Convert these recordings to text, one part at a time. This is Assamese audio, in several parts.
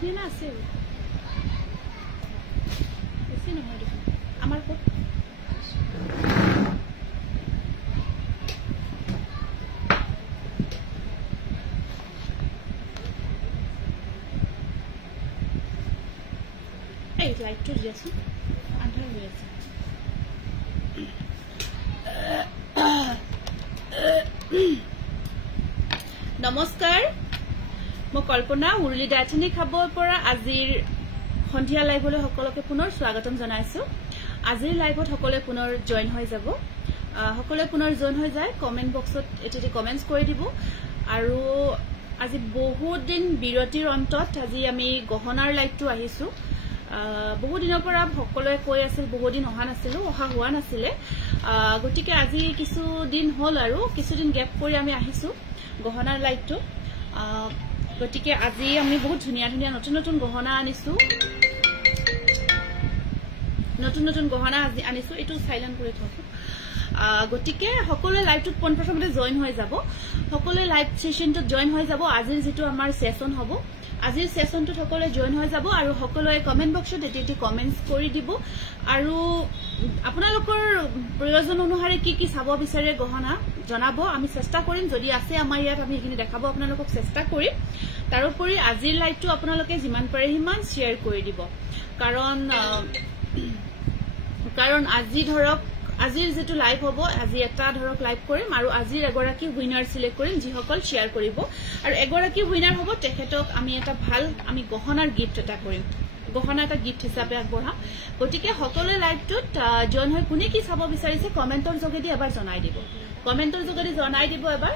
এইখিনি না আছে বেছি নহয় দেখোন আমাৰ ক'ত এই লাইটটো দিয়াচোন আন্ধাৰ হৈ আছে নমস্কাৰ মই কল্পনা উৰুলি ডাইথনি খাবৰ পৰা আজিৰ সন্ধিয়া লাইভলৈ সকলোকে পুনৰ স্বাগতম জনাইছো আজিৰ লাইভত সকলোৱে পুনৰ জয়েন হৈ যাব সকলোৱে পুনৰ জয়েন হৈ যায় কমেন্ট বক্সত এটি কমেন্টস কৰি দিব আৰু আজি বহুত দিন বিৰতিৰ অন্তত আজি আমি গহনাৰ লাইভটো আহিছো বহু দিনৰ পৰা সকলোৱে কৈ আছিল বহু দিন অহা হোৱা নাছিলে গতিকে আজি কিছু দিন হল আৰু কিছু দিন গ্যাপ কৰি আমি আহিছো গহনাৰ লাইভটো গতিকে আজি আমি বহুত ধুনিয়া ধুনিয়া নতুন গহনা আনিছো নতুন গহনা আজি আনিছো এটো সাইলেন্ট কৰি থছো গতিকে সকলোৱে লাইভটোত পোনপ্ৰথমতে জয়েন হৈ যাব সকলোৱে লাইভ সেশনটোত জয়েন হৈ যাব আজিৰ যেটো আমাৰ সেশন হ'ব আজিৰ সেশনটো সকলোৱে জয়েন হৈ যাব আৰু সকলোৱে কমেন্ট বক্সত এটি কমেন্টস কৰি দিব আৰু আপোনালোকৰ প্ৰয়োজন অনুসাৰে কি চাব বিচাৰে গহনা জনাব আমি চেষ্টা কৰিম যদি আছে আমাৰ ইয়াত আমি এখিনি দেখাব আপোনালোকক চেষ্টা কৰিম তাৰোপৰি আজিৰ লাইভটো আপোনালোকে যিমান পাৰে সিমান শেয়াৰ কৰি দিব কাৰণ আজি ধৰক আজিৰ যেটো লাইভ হ'ব আজি এটা ধৰক লাইভ কৰিম আৰু আজিৰ এগৰাকী উইনাৰ সিলেক্ট কৰিম যিসকল শেয়াৰ কৰিব আৰু এগৰাকী উইনাৰ হ'ব তেখেতক আমি এটা ভাল আমি গহনাৰ গিফট এটা কৰিম গহনা এটা গিফট হিচাপে আগবঢ়াম গতিকে সকলোৱে লাইভটোত জয়েন হৈ কোনে কি চাব বিচাৰিছে কমেন্টৰ যোগেদি এবাৰ জনাই দিব কমেন্টৰ যোগেদি জনাই দিব এবাৰ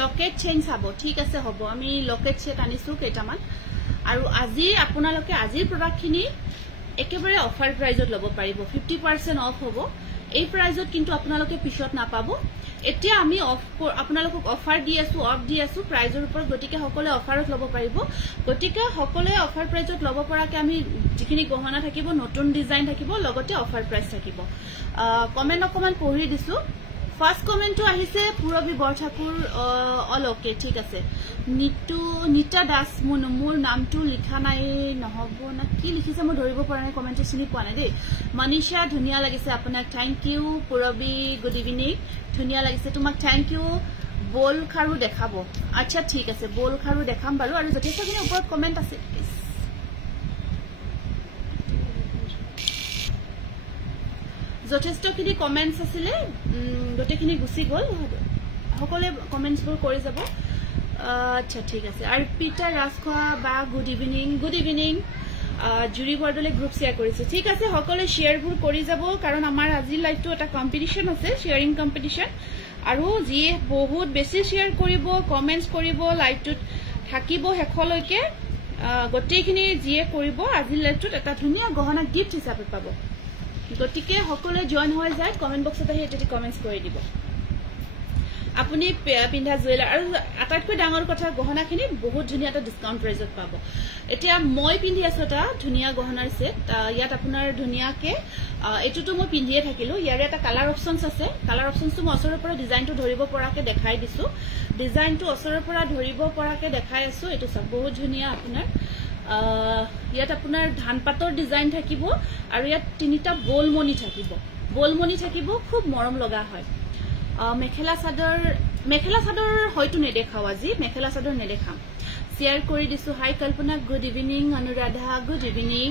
লকেট চেইন চাব ঠিক আছে হ'ব আমি লকেট চেট আনিছো কেইটামান আৰু আজি আপোনালোকে আজিৰ প্ৰডাক্টখিনি একেবাৰে অফাৰ প্ৰাইজত ল'ব পাৰিব 50% অফ হ'ব এই প্ৰাইজত কিন্তু আপোনালোকে পিছত নাপাব এতিয়া আমি আপোনালোকক অফাৰ দি আছো প্ৰাইজৰ ওপৰত গতিকে সকলোৱে অফাৰত ল'ব পাৰিব গতিকে সকলোৱে অফাৰ প্ৰাইজত ল'ব পৰাকে আমি যিখিনি গহনা থাকিব নতুন ডিজাইন থাকিব লগতে অফাৰ প্ৰাইস থাকিব কমেন্ট অকমান পঢ়ি দিছো ফাৰ্স্ট কমেন্টটো আহিছে পুৰবি বৰঠাকুৰ অল ওকে ঠিক আছে নিতা দাস মোৰ নামটো লিখা নাই নহব না কি লিখিছে মই ধৰিব পৰা নাই কমেন্টটো চিনি পোৱা নাই দেই মনীষা ধুনিয়া লাগিছে আপোনাক থ্যাংক ইউ পুৰবি গুড ইভিনিং ধুনিয়া লাগিছে তোমাক থ্যাংক ইউ বল খাৰু দেখাব আচ্ছা ঠিক আছে বল খাৰু দেখাম বাৰু আৰু যথেষ্টখিনি ওপৰত কমেন্ট আছে যথেষ্টখিনি কমেন্টস আছিল গটেখিনি গুছি গল সকলে কমেন্টসবোৰ কৰি যাব আচ্ছা ঠিক আছে আৰু পিটাৰ ৰাজখোৱা বা গুড ইভিনিং জুৰি বৰদলে গ্ৰুপ শেয়াৰ কৰিছে ঠিক আছে সকলে শেয়াৰবোৰ কৰি যাব কাৰণ আমাৰ আজি লাইভটো এটা কম্পিটিশন আছে শেয়াৰিং কম্পিটিশন আৰু যি বহুত বেছি শেয়াৰ কৰিব কমেন্টস কৰিব লাইভটোত থাকিব হেখলৈকে গটেখিনি যিয়ে কৰিব আজি লাইভটোত এটা ধুনিয়া গহনা গিফট হিচাপে পাব গতিকে সকলে জয়েন হৈ যায় কমেন্ট বক্সত আহি এটি কমেন্টস কৰি দিব আপুনি পিন্ধা জুৱেলাৰ আৰু আটাইতকৈ ডাঙৰ কথা গহনাখিনি বহুত ধুনিয়া এটা ডিসকাউন্ট প্ৰাইজত পাব এতিয়া মই পিন্ধি আছো এটা ধুনিয়া গহনাৰ সেট ইয়াত আপোনাৰ ধুনিয়াকে এটোটো মই পিন্ধিয়ে থাকিলো ইয়াৰ এটা কালাৰ অপচনস আছে কালাৰ অপচনসটো মই ওচৰৰ পৰা ডিজাইনটো ধৰিব পৰাকে দেখাই দিছো ডিজাইনটো ওচৰৰ পৰা ধৰিব পৰাকে দেখাই আছো এটো সব বহুত ধুনিয়া আপোনাৰ ইয়াত আপোনাৰ ধান পাতৰ ডিজাইন থাকিব আৰু ইয়াত তিনিটা গোলমণি থাকিব খুব মৰম লগা হয় মেখেলা চাদৰ হয়তো নেদেখাও আজি মেখেলা চাদৰ নেদেখাম শেয়াৰ কৰি দিছো hi Kalpana good evening Anuradha good evening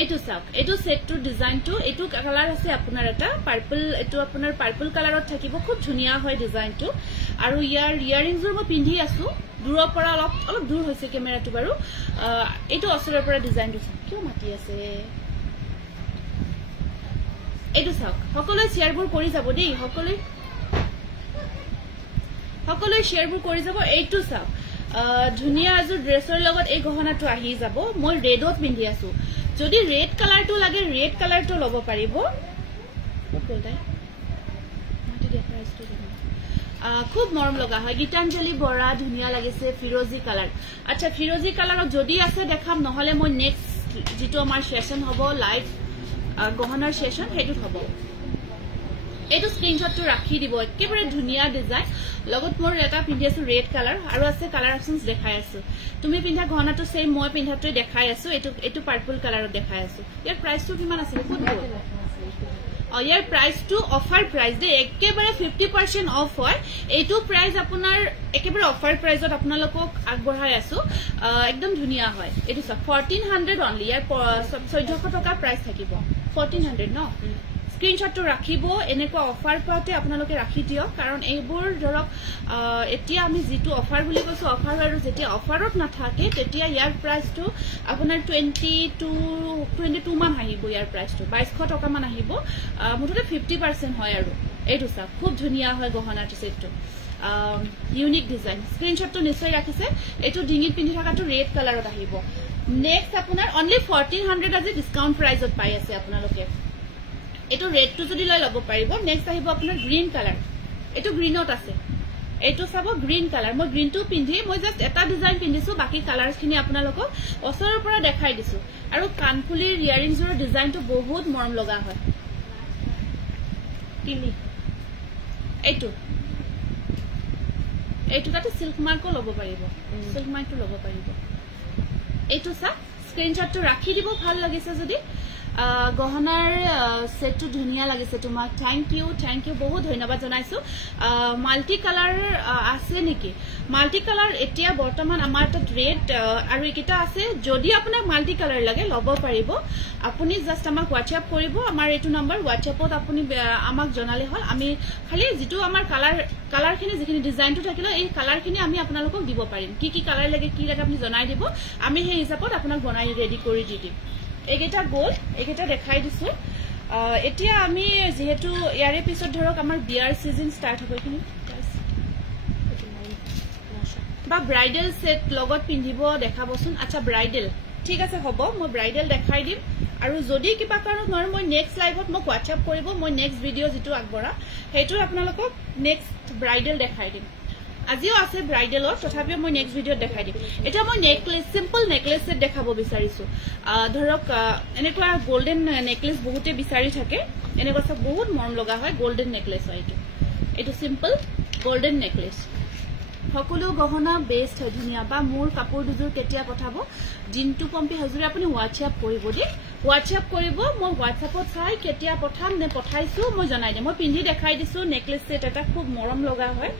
এটো চাওক এটো সেটটো ডিজাইনটো এটো কালাৰ আছে আপোনাৰ এটা পাৰ্পল এটো আপোনাৰ পাৰ্পল কালাৰত থাকিব খুব ধুনিয়া হয় ডিজাইনটো আৰু ইয়াৰ ইয়াৰিংজৰ মই পিন্ধি আছো দূৰৰ পৰা অলপ দূৰ হৈছে কেমেৰাটো বাৰু এটো ওচৰৰ পৰা ডিজাইনটো কিয় মাটি আছে এটো চাওক সকলোৱে শেয়াৰবোৰ কৰি যাব দেই সকলোৱে শেয়াৰবোৰ কৰি যাব এইটো চাওক ধুনিয়া আজু ড্ৰেছৰ লগত এই গহনাটো আহি যাব মই ৰেডত পিন্ধি আছো যদি ৰেড কালাৰটো লাগে ৰেড কালাৰটো ল'ব পাৰিব খুব মৰম লগা হয় গীতাঞ্জলি বৰা ধুনিয়া লাগিছে ফিৰোজি কালাৰ আচ্ছা ফিৰোজি কালাৰত যদি আছে দেখাম নহলে মই নেক্সট যেটো আমাৰ সেশন হ'ব লাইভ গহনাৰ সেশন হেতুত হ'ব এটো স্ক্ৰিনশ্বটটো ৰাখি দিব একেবাৰে ধুনিয়া ডিজাইন লগত মোৰ এটা পিন্ধি আছো ৰেড কালাৰ আৰু আছে কালাৰ অপচনস দেখাই আছো তুমি পিন্ধা গহনাটো সেম মই পিন্ধাটোই দেখাই আছো এটো পাৰ্পল কালাৰত দেখাই আছো ইয়াৰ প্ৰাইসটো কিমান আছে কোন ইয়াৰ প্ৰাইসটো অফাৰ প্ৰাইস দে একেবাৰে 50% অফ হয় এইটো প্ৰাইস আপোনাৰ একেবাৰে অফাৰ প্ৰাইসত আপোনালোকক আগবঢ়াই আছো একদম ধুনিয়া হয় এটো 1400 অনলি ইয়াৰ 1400 টকা প্ৰাইস থাকিব 1400 ন স্ক্ৰিনশ্বটটো ৰাখিব এনেকুৱা অফাৰ পাতে আপোনালোকে ৰাখি দিয়ক কাৰণ এইবোৰ ধৰক এতিয়া আমি যেটো অফাৰ বুলি কৈছো অফাৰ আৰু যেতিয়া অফাৰত নাথাকে তেতিয়া ইয়াৰ প্ৰাইসটো আপোনাৰ 22 মান আহিব ইয়াৰ প্ৰাইসটো 2200 টকা মান আহিব মুঠতে 50% হয় আৰু এইটো সব খুব ধুনিয়া হয় গহনাটো সেটটো ইউনিক ডিজাইন স্ক্ৰিনশ্বটটো নিশ্চয় ৰাখিছে এটো ডিঙিত পিন্ধি থাকাটো ৰেড কালাৰত আহিব নেক্সট আপোনাৰ অনলি 1400 আজি ডিসকাউন্ট প্ৰাইসত পাই আছে আপোনালোকে এটো ৰেড টু যদি লৈ লব পাৰিব নেক্সট আহিব আপোনাৰ গ্ৰীন কালাৰ এটো গ্ৰীনত আছে এটো চাব গ্ৰীন কালাৰ মই গ্ৰীন টু পিন্ধি মই জাস্ট এটা ডিজাইন পিন্ধিছো বাকি কালাৰছ খিনি আপোনালোকক ওচৰৰ পৰা দেখাই দিছো আৰু কানফুলিৰ ইয়াৰিংছৰ ডিজাইনটো বহুত মৰম লগা হয় তিনি এটো তাতে সিল্ক মাৰ্কো লব পাৰিব সিল্ক মাৰ্কটো লব পাৰিব এটো সা স্ক্ৰিনশ্বটটো ৰাখি দিব ভাল লাগিছে যদি গহনাৰ সেটটো ধুনিয়া লাগিছে তোমাক থ্যাংক ইউ বহুত ধন্যবাদ জনাইছো মাল্টি কালাৰ আছে নেকি মাল্টি কালাৰ এতিয়া বৰ্তমান আমাৰ তাত ৰেড আৰু একিটা আছে যদি আপোনাক মাল্টি কালাৰ লাগে লব পাৰিব আপুনি জাস্ট আমাক WhatsApp কৰিব আমাৰ এটো নম্বৰ WhatsAppত আপুনি আমাক জনালে হ'ল আমি খালি যেটো আমাৰ কালাৰ খিনি যিখিনি ডিজাইনটো থাকিলে এই কালাৰ খিনি আমি আপোনালোকক দিব পাৰিম কি কালাৰ লাগে কি লাগে আপুনি জনাই দিব আমি সেই হিচাপত আপোনাক বনাই ৰেডি কৰি দি দিম এগেটা গোল এগেটা দেখাই দিছো এতিয়া আমি যেহেতু ইয়াৰে পিছত ধৰক আমাৰ বিয়াৰ সিজন স্টাৰ্ট হ'ব কিনি বা ব্ৰাইডাল সেট লগত পিন্ধিব দেখাবচোন আচ্ছা ব্ৰাইডাল ঠিক আছে হ'ব মই ব্ৰাইডাল দেখাই দিম আৰু যদি কিবা কাৰণত মই নেক্সট লাইভত মোক WhatsApp কৰিব মই নেক্সট ভিডিও যেটো আগবঢ়া হেতু আপোনালোকক নেক্সট ব্ৰাইডাল দেখাই দিম আজিও আছে ব্ৰাইডালৰ তথাপিও মই নেক্সট ভিডিওত দেখাই দিম এটা মই নেকলেস সিম্পল নেকলেস সেট দেখাব বিচাৰিছো ধৰক এনেকুৱা গোল্ডেন নেকলেস বহুতে বিচাৰি থাকে এনেকুৱা সব বহুত মৰম লগা হয় গোল্ডেন নেকলেস হয় এটো সিম্পল গোল্ডেন নেকলেস সকলো গহনা বেস্ট হয় ধুনিয়া বা মোৰ কাপোৰ দুজোৰ কেতিয়া পঠাব জিন্তু পম্পি হাজুৰি আপুনি WhatsApp কৰিব দি WhatsApp কৰিব মই WhatsAppত চাই কেতিয়া পঠাম নে পঠাইছো মই জনাই দিম মই পিন্ধি দেখাই দিছো নেকলেস সেট এটা খুব মৰম লগা হয়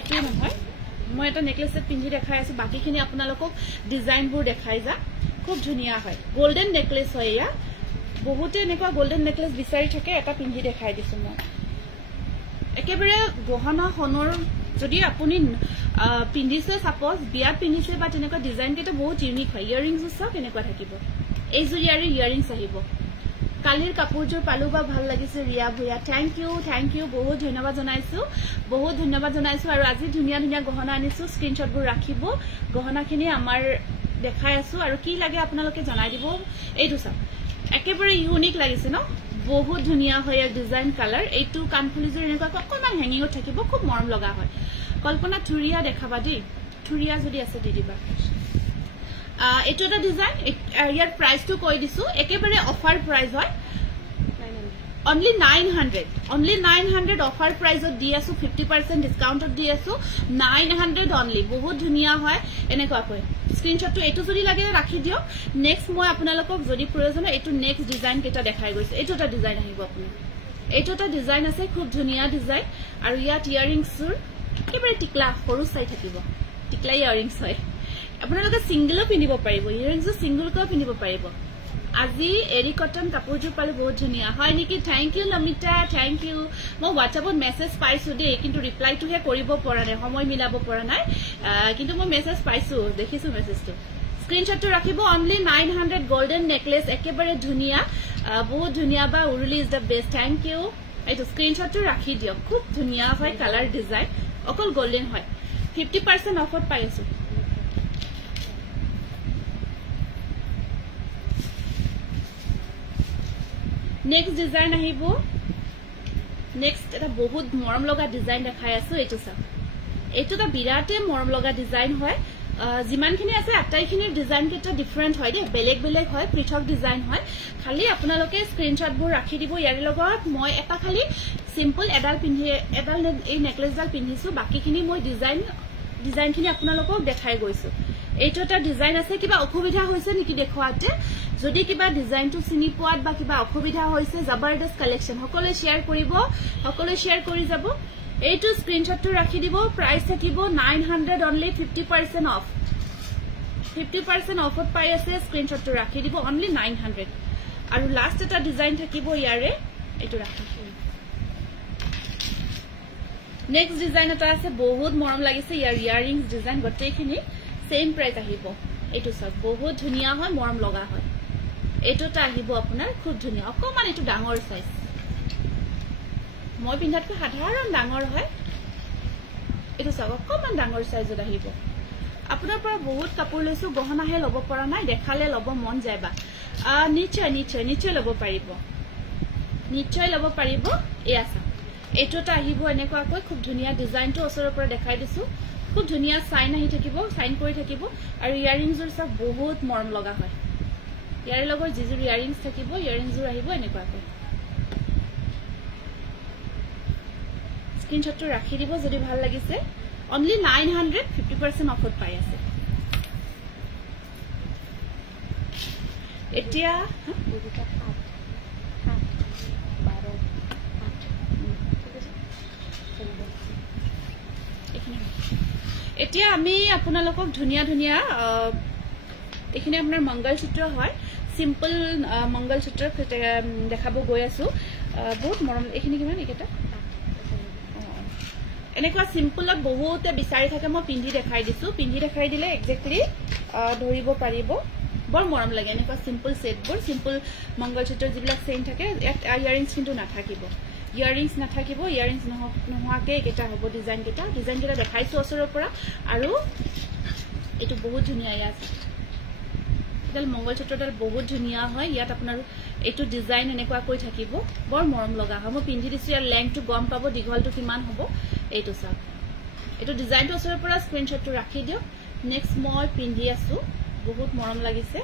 এটো নহয় মই এটা নেকলেস সেট পিন্ধি দেখাই আছো বাকিখিনি আপোনালোকক ডিজাইনবোৰ দেখাই যা খুব ধুনিয়া হয় গোল্ডেন নেকলেস হয় ইয়া বহুতে এনেকুৱা গোল্ডেন নেকলেস বিচাৰি থাকে এটা পিন্ধি দেখাই দিছো মই একেবাৰে গহনা হনৰ যদি আপুনি পিন্ধিছে সাপোজ বিয়াত পিন্ধিছে বা তেনেকুৱা ডিজাইন কেটা বহুত ইউনিক হয় ইয়াৰিংছ সব এনেকুৱা থাকিব এই জুৰিয়াৰি ইয়াৰিংছ আহিব কালিৰ কাপোৰজোৰ পালু বা ভাল লাগিছে ৰিয়া ভুয়া থ্যাংক ইউ বহুত ধন্যবাদ জনাইছো আৰু আজি ধুনিয়া গহনা আনিছো স্ক্ৰিনশ্বটবোৰ ৰাখিব গহনাখিনি আমাৰ দেখাই আছো আৰু কি লাগে আপোনালোকে জনাই দিব এইটো সব একেবাৰে ইউনিক লাগিছে ন বহুত ধুনিয়া হয় ডিজাইন কালাৰ এইটো কানফুলিজৰ এনেকুৱা অকমান হেঙিঙত থাকিব খুব মৰম লগা হয় কল্পনা থুৰিয়া দেখাবা দি থুৰিয়া যদি আছে দি দিবা এটো এটা ডিজাইন ইয়াৰ প্ৰাইসটো কৈ দিছো একেবাৰে অফাৰ প্ৰাইস হয় only 900 অফাৰ প্ৰাইসত দি আছো 50% ডিসকাউন্টত দি আছো 900 only বহুত ধুনিয়া হয় এনেকুৱা কই স্ক্ৰিনশ্বটটো এটো যদি লাগে ৰাখি দিও নেক্সট মই আপোনালোকক যদি প্ৰয়োজন এটো নেক্সট ডিজাইন কেটা দেখাই গৈছে এটো এটা ডিজাইন আহিব আপুনি এটো এটা ডিজাইন আছে খুব ধুনিয়া ডিজাইন আৰু ইয়াত ইয়াৰিংছৰ একেবাৰে টিকলা সৰু চাই থাকিব টিকলা ইয়াৰিংছ হয় আপোনালোকে সিঙ্গেলও পিন্ধিব পাৰিব ইয়াৰিংছ সিঙ্গেলকও পিন্ধিব পাৰিব আজি এৰি কটন কাপোৰজোৰ পালে বহুত ধুনিয়া হয় নেকি থ্যাংক ইউ লমিতা থ্যাংক ইউ মই WhatsAppত মেসেজ পাইছো দে কিন্তু ৰিপ্লাইটো হে কৰিব পৰা নাই সময় মিলাব পৰা নাই কিন্তু মই মেসেজ পাইছো দেখিছো মেসেজটো স্ক্ৰিনশ্বটটো ৰাখিব only 900 গোল্ডেন নেকলেস একেবাৰে ধুনিয়া বহুত ধুনিয়া বা উৰুলি is the best thank you এইটো স্ক্ৰিনশ্বটটো ৰাখি দিয়ক খুব ধুনিয়া হয় কালাৰ ডিজাইন অকল গোল্ডেন হয় 50% অফত পাই আছো নেক্সট ডিজাইন আহিব নেক্সট এটা বহুত মৰম লগা ডিজাইন দেখাই আছো এইটো চাওক এইটো এটা বিৰাটে মৰম লগা ডিজাইন হয় যিমানখিনি আছে আটাইখিনিৰ ডিজাইন কেইটা ডিফাৰেণ্ট হয় দেই বেলেগ বেলেগ হয় পৃথক ডিজাইন হয় খালি আপোনালোকে স্ক্ৰীনশ্বটবোৰ ৰাখি দিব ইয়াৰ লগত মই এটা খালি সিম্পল এডাল পিন্ধি এডাল এই নেকলেছডাল পিন্ধিছো বাকিখিনি মই ডিজাইনখিনি আপোনালোকক দেখাই গৈছো এইটো এটা ডিজাইন আছে কিবা অসুবিধা হৈছে নেকি দেখুৱাতে যদি কিবা ডিজাইনটো চিনি পোৱাত বা কিবা অসুবিধা হৈছে জবৰদস্ত কালেকশন সকলে শেয়াৰ কৰিব সকলে শেয়াৰ কৰি যাব এইটো স্ক্ৰীনশ্বটটো ৰাখি দিব প্ৰাইস থাকিব 900 অনলি 50% অফ 50% অফত পাই আছে স্ক্ৰীনশ্বটটো ৰাখি দিব অনলি 900 আৰু লাষ্ট এটা ডিজাইন থাকিব ইয়াৰে এইটো ৰাখি নেক্সট ডিজাইন এটা আছে বহুত মৰম লাগিছে ইয়াৰ ইয়াৰিংস ডিজাইন গটেইখিনি সেম প্ৰাইস আহিব এইটো সব বহুত ধুনিয়া হয় মৰম লগা হয় এইটোটা আহিব আপোনাৰ খুব ধুনিয়া অকমান এইটো ডাঙৰ সাইজ মই পিন্ধাতকৈ সাধাৰণ ডাঙৰ হয় এইটো সব অকমান ডাঙৰ সাইজত আহিব আপোনাৰ পৰা বহুত কাপোৰ লৈছো গহনাহে লব পৰা নাই দেখালে লব মন যায়বা নিশ্চয় লব পাৰিব নিশ্চয় লব পাৰিব এয়া চাওক এইটোটা আহিব এনেকুৱাকৈ খুব ধুনিয়া ডিজাইনটো ওচৰৰ পৰা দেখাই দিছো খুব ধুনিয়া সাইন আহি থাকিব সাইন কৰি থাকিব আৰু ইয়াৰিংজৰ সব বহুত মৰম লগা হয় ইয়াৰ লগৰ জিজুৰ ইয়াৰিংস থাকিব ইয়াৰিংজৰ আহিব এনেকুৱাকৈ স্ক্ৰীনশ্বটটো ৰাখি দিব যদি ভাল লাগিছে অনলি 900 50% অফত পাই আছে এতিয়া এতিয়া আমি আপোনালোকক ধুনিয়া ধুনিয়া এখানে আপোনাৰ মংগলসূত্ৰ হয় সিম্পল মংগলসূত্ৰ দেখাব গৈ আছো বহুত মৰম এখানে কিমান এটা এনেকুৱা সিম্পলত বহুতে বিচাৰি থাকে মই পিন্ধি দেখাই দিছো পিন্ধি দেখাই দিলে এক্স্যাক্টলি ধৰিব পাৰিব বৰ মৰম লাগে এনেকুৱা সিম্পল সেটবোৰ সিম্পল মংগলসূত্ৰ যিবিলাক চেইন থাকে ইয়াৰিংস কিন্তু নাথাকিব ইয়াৰিংস নাথাকিব ইয়াৰিংস নোহোৱাকে এটা হ'ব ডিজাইন কেটা দেখাইছো ওচৰৰ পৰা আৰু এটো বহুত ধুনিয়া আছে এডাল মংগলসূত্ৰডাল বহুত ধুনিয়া হয় ইয়াত আপোনাৰ এটো ডিজাইন এনেকুৱা কৈ থাকিব বৰ মৰম লগা হয় মই পিন্ধি দিছো ইয়াৰ লেংথটো গম পাব দীঘলটো কিমান হ'ব এইটো চাওক এটো ডিজাইনটো ওচৰৰ পৰা স্ক্ৰীনশ্বটটো ৰাখি দিও নেক্সট মই পিন্ধি আছো বহুত মৰম লাগিছে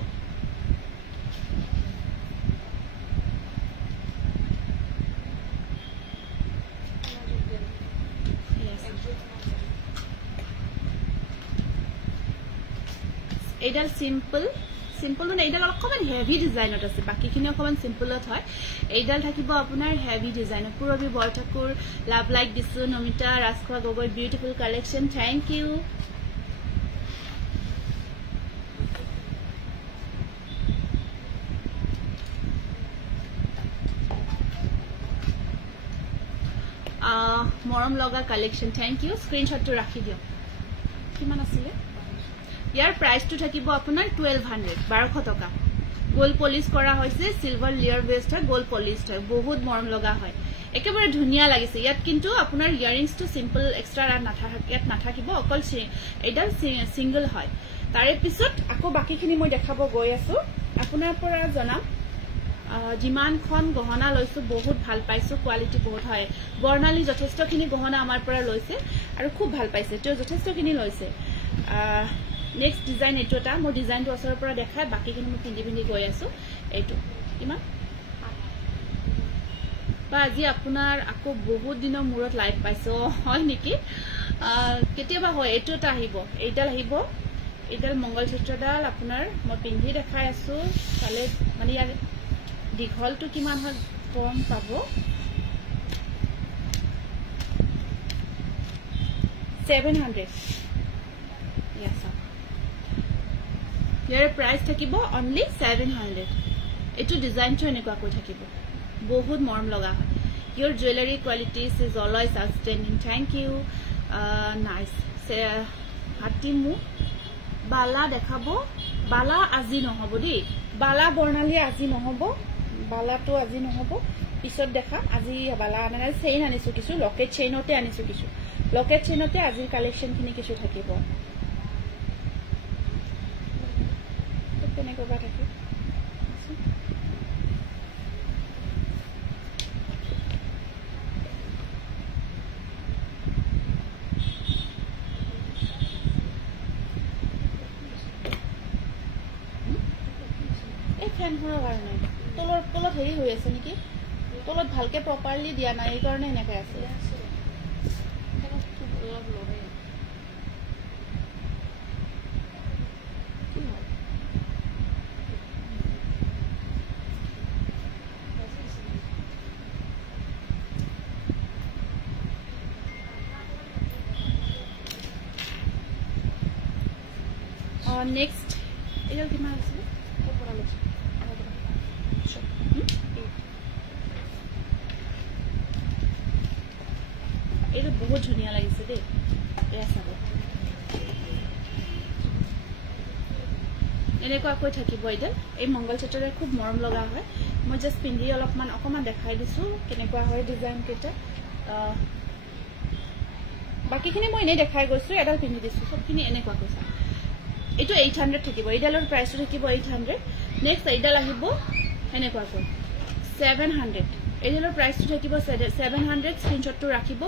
এডাল সিম্পল মানে এডাল অকমান হেভি ডিজাইনত আছে বাকিখিনি অকমান সিম্পলত হয় এইডাল থাকিব আপোনাৰ হেভি ডিজাইনত পুৰবি বৰঠাকুৰ লাভ লাইক দিছো Namita Rajkhowa Gogoi beautiful collection thank you মৰম লগা কালেকশন থ্যাংক ইউ স্ক্ৰীনশ্বটটো ৰাখি দিও কিমান আছিল ইয়াৰ প্ৰাইসটো থাকিব আপোনাৰ 1200 টকা গোল পলিশ কৰা হৈছে সিলভাৰ লেয়াৰ বেস্ট হয় গোল পলিশ হয় বহুত মৰম লগা হয় একেবাৰে ধুনিয়া লাগিছে ইয়াত কিন্তু আপোনাৰ ইয়াৰিংসটো সিম্পল এক্সট্ৰা ইয়াত নাথাকিব অকল এডাল সিঙ্গল হয় তাৰে পিছত আকৌ বাকিখিনি মই দেখাব গৈ আছো আপোনাৰ পৰা জনাম যিমানখন গহনা লৈছো বহুত ভাল পাইছো কোৱালিটি বহুত হয় বৰ্ণালী যথেষ্টখিনি গহনা আমাৰ পৰা লৈছে আৰু খুব ভাল পাইছে তেওঁ যথেষ্টখিনি লৈছে নেক্সট ডিজাইন এটোটা মই ডিজাইনটো ওচৰৰ পৰা দেখাই বাকিখিনি মই পিন্ধি গৈ আছো এইটো ইমান বা আজি আপোনাৰ আকৌ বহুত দিনৰ মূৰত লাইভ পাইছো হয় নেকি কেতিয়াবা হয় এটোটা আহিব এইডাল আহিব এইডাল মংগলসূত্ৰডাল আপোনাৰ মই পিন্ধি দেখাই আছো চালে মানে ইয়াৰ দীঘলটো কিমান হয় কম পাব 700 yes ইয়াৰ প্ৰাইস থাকিব অনলি 700 এটো ডিজাইনটো এনেকুৱা কৈ থাকিব বহুত মৰম লগা হয় your jewelry qualities is always outstanding thank you nice হাতিমু বালা দেখাব বালা আজি নহব দি বালা বৰ্ণালী আজি নহব বালাটো আজি নহব পিছত দেখাম আজি বালা মানে চেইন আনিছো কিছু লকেট চেইনতে আনিছো কিছু লকেট চেইনতে আজিৰ কালেকশনখিনি কিছু থাকিব তেনেকৈ বা থাকে ফেনখনৰ কাৰণে তলত হেৰি হৈ আছে নেকি তলত ভালকে প্ৰপাৰলি দিয়া নাই এই কাৰণে এনেকৈ আছে নেক্সট এডাল কিমান আছিলে এইটো বহুত ধুনীয়া লাগিছে দেই এয়া চাব এনেকুৱাকৈ থাকিব এইডাল এই মংগলসূত্ৰৰে খুব মৰম লগা হয় মই জাষ্ট পিন্ধি অকণমান দেখাই দিছোঁ কেনেকুৱা হয় ডিজাইন কেইটা বাকীখিনি মই এনেই দেখাই গৈছোঁ এডাল পিন্ধি দিছোঁ চবখিনি এনেকুৱাকৈ চাম এইটো 800 থাকিব এইডালৰ প্ৰাইচটো থাকিব 800 নেক্সট এইডাল আহিব এনেকুৱাকৈ 700 এইডালৰ প্ৰাইচটো থাকিব 700 স্ক্ৰীনশ্বটটো ৰাখিব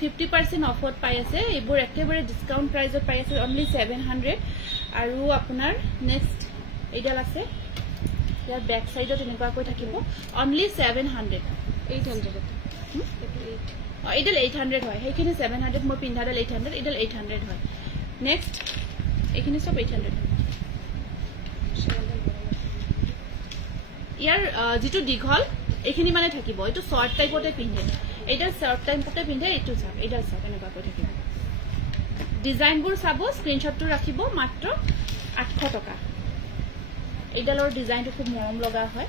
50% অফত পাই আছে এইবোৰ একেবাৰে ডিছকাউণ্ট প্ৰাইজত পাই আছে অনলি 700 আৰু আপোনাৰ নেক্সট এইডাল আছে ইয়াৰ বেক সাইডত এনেকুৱাকৈ থাকিব অনলি 700 800 এইডাল 800 হয় সেইখিনি 700 মই পিন্ধাডাল 800 এইডাল 800 হয় নেক্সট এইখিনি সব 800 ইয়াৰ যেটো দীঘল এইখিনি মানে থাকিব এইটো শৰ্ট টাইপতে পিন্ধে এইডাল শৰ্ট টাইপতে পিন্ধে এইটো চাব এইডাল চাব এনেকুৱাকৈ থাকিব ডিজাইনবোৰ চাব স্ক্ৰীনশ্বটটো ৰাখিব মাত্ৰ 800 টকা এইডালৰ ডিজাইনটো খুব মৰম লগা হয়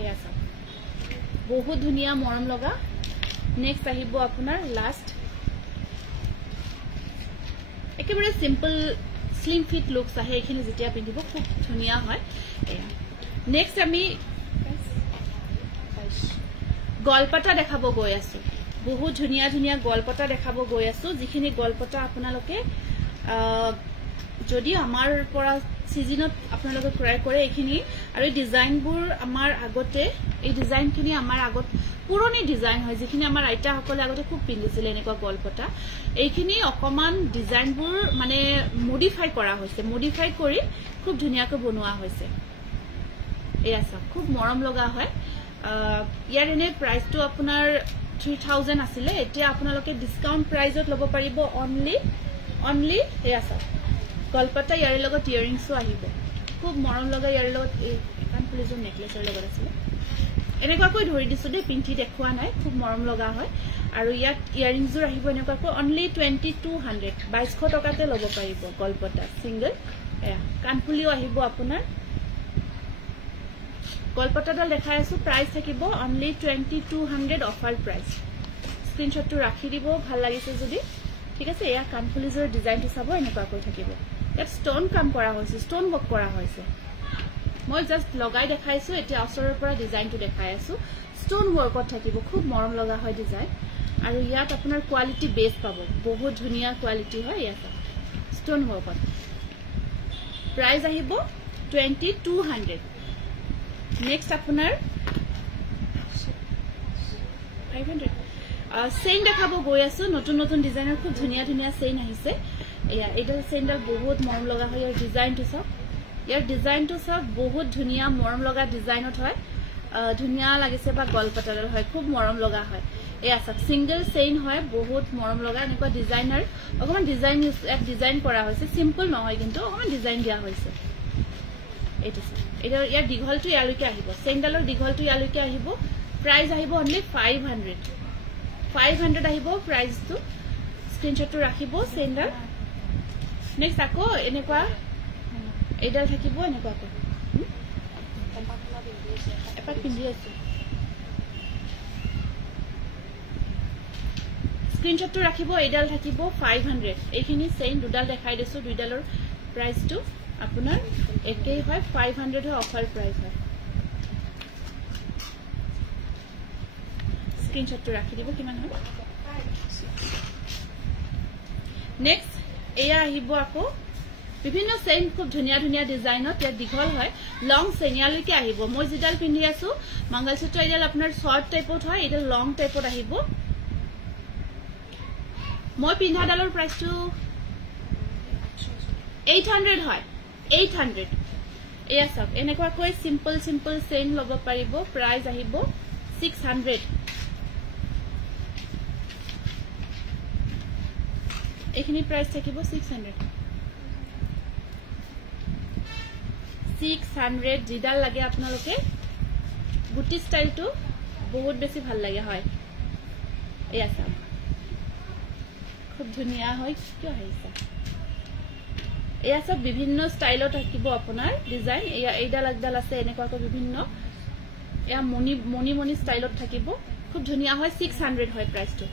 এয়া চাব বহুত ধুনীয়া মৰম লগা নেক্সট আহিব আপোনাৰ লাষ্ট একেবাৰে সিম্পল স্লিম ফিট লুকস আহে এইখিনি যেতিয়া পিন্ধিব খুব ধুনীয়া হয় এয়া নেক্সট আমি গলপটা দেখাব গৈ আছো বহুত ধুনীয়া ধুনীয়া গলপটা দেখাব গৈ আছো যিখিনি গলপটা আপোনালোকে যদি আমাৰ পৰা সিজনত আপোনালোকে ক্ৰয় কৰে এইখিনি আৰু এই ডিজাইনবোৰ আমাৰ আগতে এই ডিজাইনখিনি আমাৰ আগত পুৰণি ডিজাইন হয় যিখিনি আমাৰ আইতা সকলে আগতে খুব পিন্ধিছিল এনেকুৱা গলপটা এইখিনি অকমান ডিজাইনবোৰ মানে মডিফাই কৰা হৈছে মডিফাই কৰি খুব ধুনীয়াকৈ বনোৱা হৈছে এয়া সব খুব মৰম লগা হয় ইয়াৰ এনে প্ৰাইসটো আপোনাৰ 3000 আছিল এতিয়া আপোনালোকে ডিসকাউন্ট প্ৰাইজত লব পাৰিব অনলি এয়া সব গলপটা ইয়াৰ লগত ইয়াৰিংসও আহিব খুব মৰম লগা ইয়াৰ লগত কানফুলিজৰ নেকলেছৰ লগত আছিল এনেকুৱাকৈ ধৰি দিছো দে পিন্ধি দেখুৱা নাই খুব মৰম লগা হয় আৰু ইয়াত ইয়াৰিংসৰ আহিব এনেকুৱাকৈ অনলি 2200 2200 টকাতে লব পাৰিব গলপটা সিঙ্গল এয়া কানফুলিও আহিব আপোনাৰ গলপটাডাল দেখাই আছো প্ৰাইস থাকিব অনলি 2200 অফাৰ প্ৰাইস স্ক্ৰীনশ্বটটো ৰাখি দিব ভাল লাগিছে যদি ঠিক আছে এয়া কানফুলিজৰ ডিজাইনটো চাব এনেকুৱাকৈ থাকিব ইয়াত ষ্টোন কাম কৰা হৈছে ষ্টোন ওয়াৰ্ক কৰা হৈছে মই জাস্ট লগাই দেখাইছো এতিয়া অসৰৰ পৰা ডিজাইনটো দেখাই আছো ষ্টোন ওয়াৰ্কত থাকিব খুব মৰম লগা হয় ডিজাইন আৰু ইয়াত আপোনাৰ কোৱালিটি বেস পাব বহুত ধুনীয়া কোৱালিটি হয় ইয়াত ষ্টোন ওয়াৰ্কত প্ৰাইস আহিব 2200 নেক্সট আপোনাৰ 500 চেইন দেখাব গৈ আছো নতুন নতুন ডিজাইনৰ খুব ধুনীয়া ধুনীয়া চেইন আহিছে এয়া এইডাল চেইনডাল বহুত মৰম লগা হয় ইয়াৰ ডিজাইনটো সব বহুত ধুনীয়া মৰম লগা ডিজাইনত হয় ধুনীয়া লাগিছে বা গলপটাডাল হয় খুব মৰম লগা হয় এয়া সব সিঙ্গল চেইন হয় বহুত মৰম লগা এনেকুৱা ডিজাইনাৰ অকমান ডিজাইন কৰা হৈছে সিম্পল নহয় কিন্তু অকমান ডিজাইন দিয়া হৈছে এইটো এটা ইয়াৰ দীঘলটো ইয়ালৈকে আহিব চেইনডালৰ দীঘলটো ইয়ালৈকে আহিব প্ৰাইস আহিব অনলি 500 আহিব প্ৰাইসটো স্ক্ৰীনশ্বটটো ৰাখিব চেইনডাল নেক্সট আকৌ এনেকুৱা এইডাল থাকিব এনেকুৱাকৈ এপাত পিন্ধি আছে স্ক্ৰীনশ্বটটো ৰাখিব এইডাল থাকিব 500 এইখিনি চেইন দুডাল দেখাই দিছো দুইডালৰ প্ৰাইসটো আপোনাৰ একেই হয় 500 হয় অফাৰ প্ৰাইস হয় স্ক্ৰীনশ্বটটো ৰাখি দিব কিমান হয় নেক্সট এয়া আহিব আকৌ বিভিন্ন চেইন খুব ধুনীয়া ধুনীয়া ডিজাইনত ইয়াত দীঘল হয় লং চেইনলৈকে আহিব মই যেডাল পিন্ধি আছো মংগলসূত্ৰ এডাল আপোনাৰ শৰ্ট টাইপত হয় এডাল লং টাইপত আহিব মই পিন্ধাডালৰ প্ৰাইসটো 800 হয় 800 এয়া চাওক এনেকুৱাকৈ সিম্পল চেইন ল'ব পাৰিব প্ৰাইস আহিব 600 এইখিনি প্ৰাইস থাকিব 600 জিডাল লাগে আপোনালোকে গুটি ষ্টাইলটো বহুত বেছি ভাল লাগে হয় এয়া চাওক খুব ধুনিয়া হয় কি হৈছে এয়া সব বিভিন্ন ষ্টাইলত থাকিব আপোনাৰ ডিজাইন এয়া এইডাল একডাল আছে এনেকুৱাকৈ বিভিন্ন এয়া মনি ষ্টাইলত থাকিব খুব ধুনিয়া হয় 600 হয় প্ৰাইসটো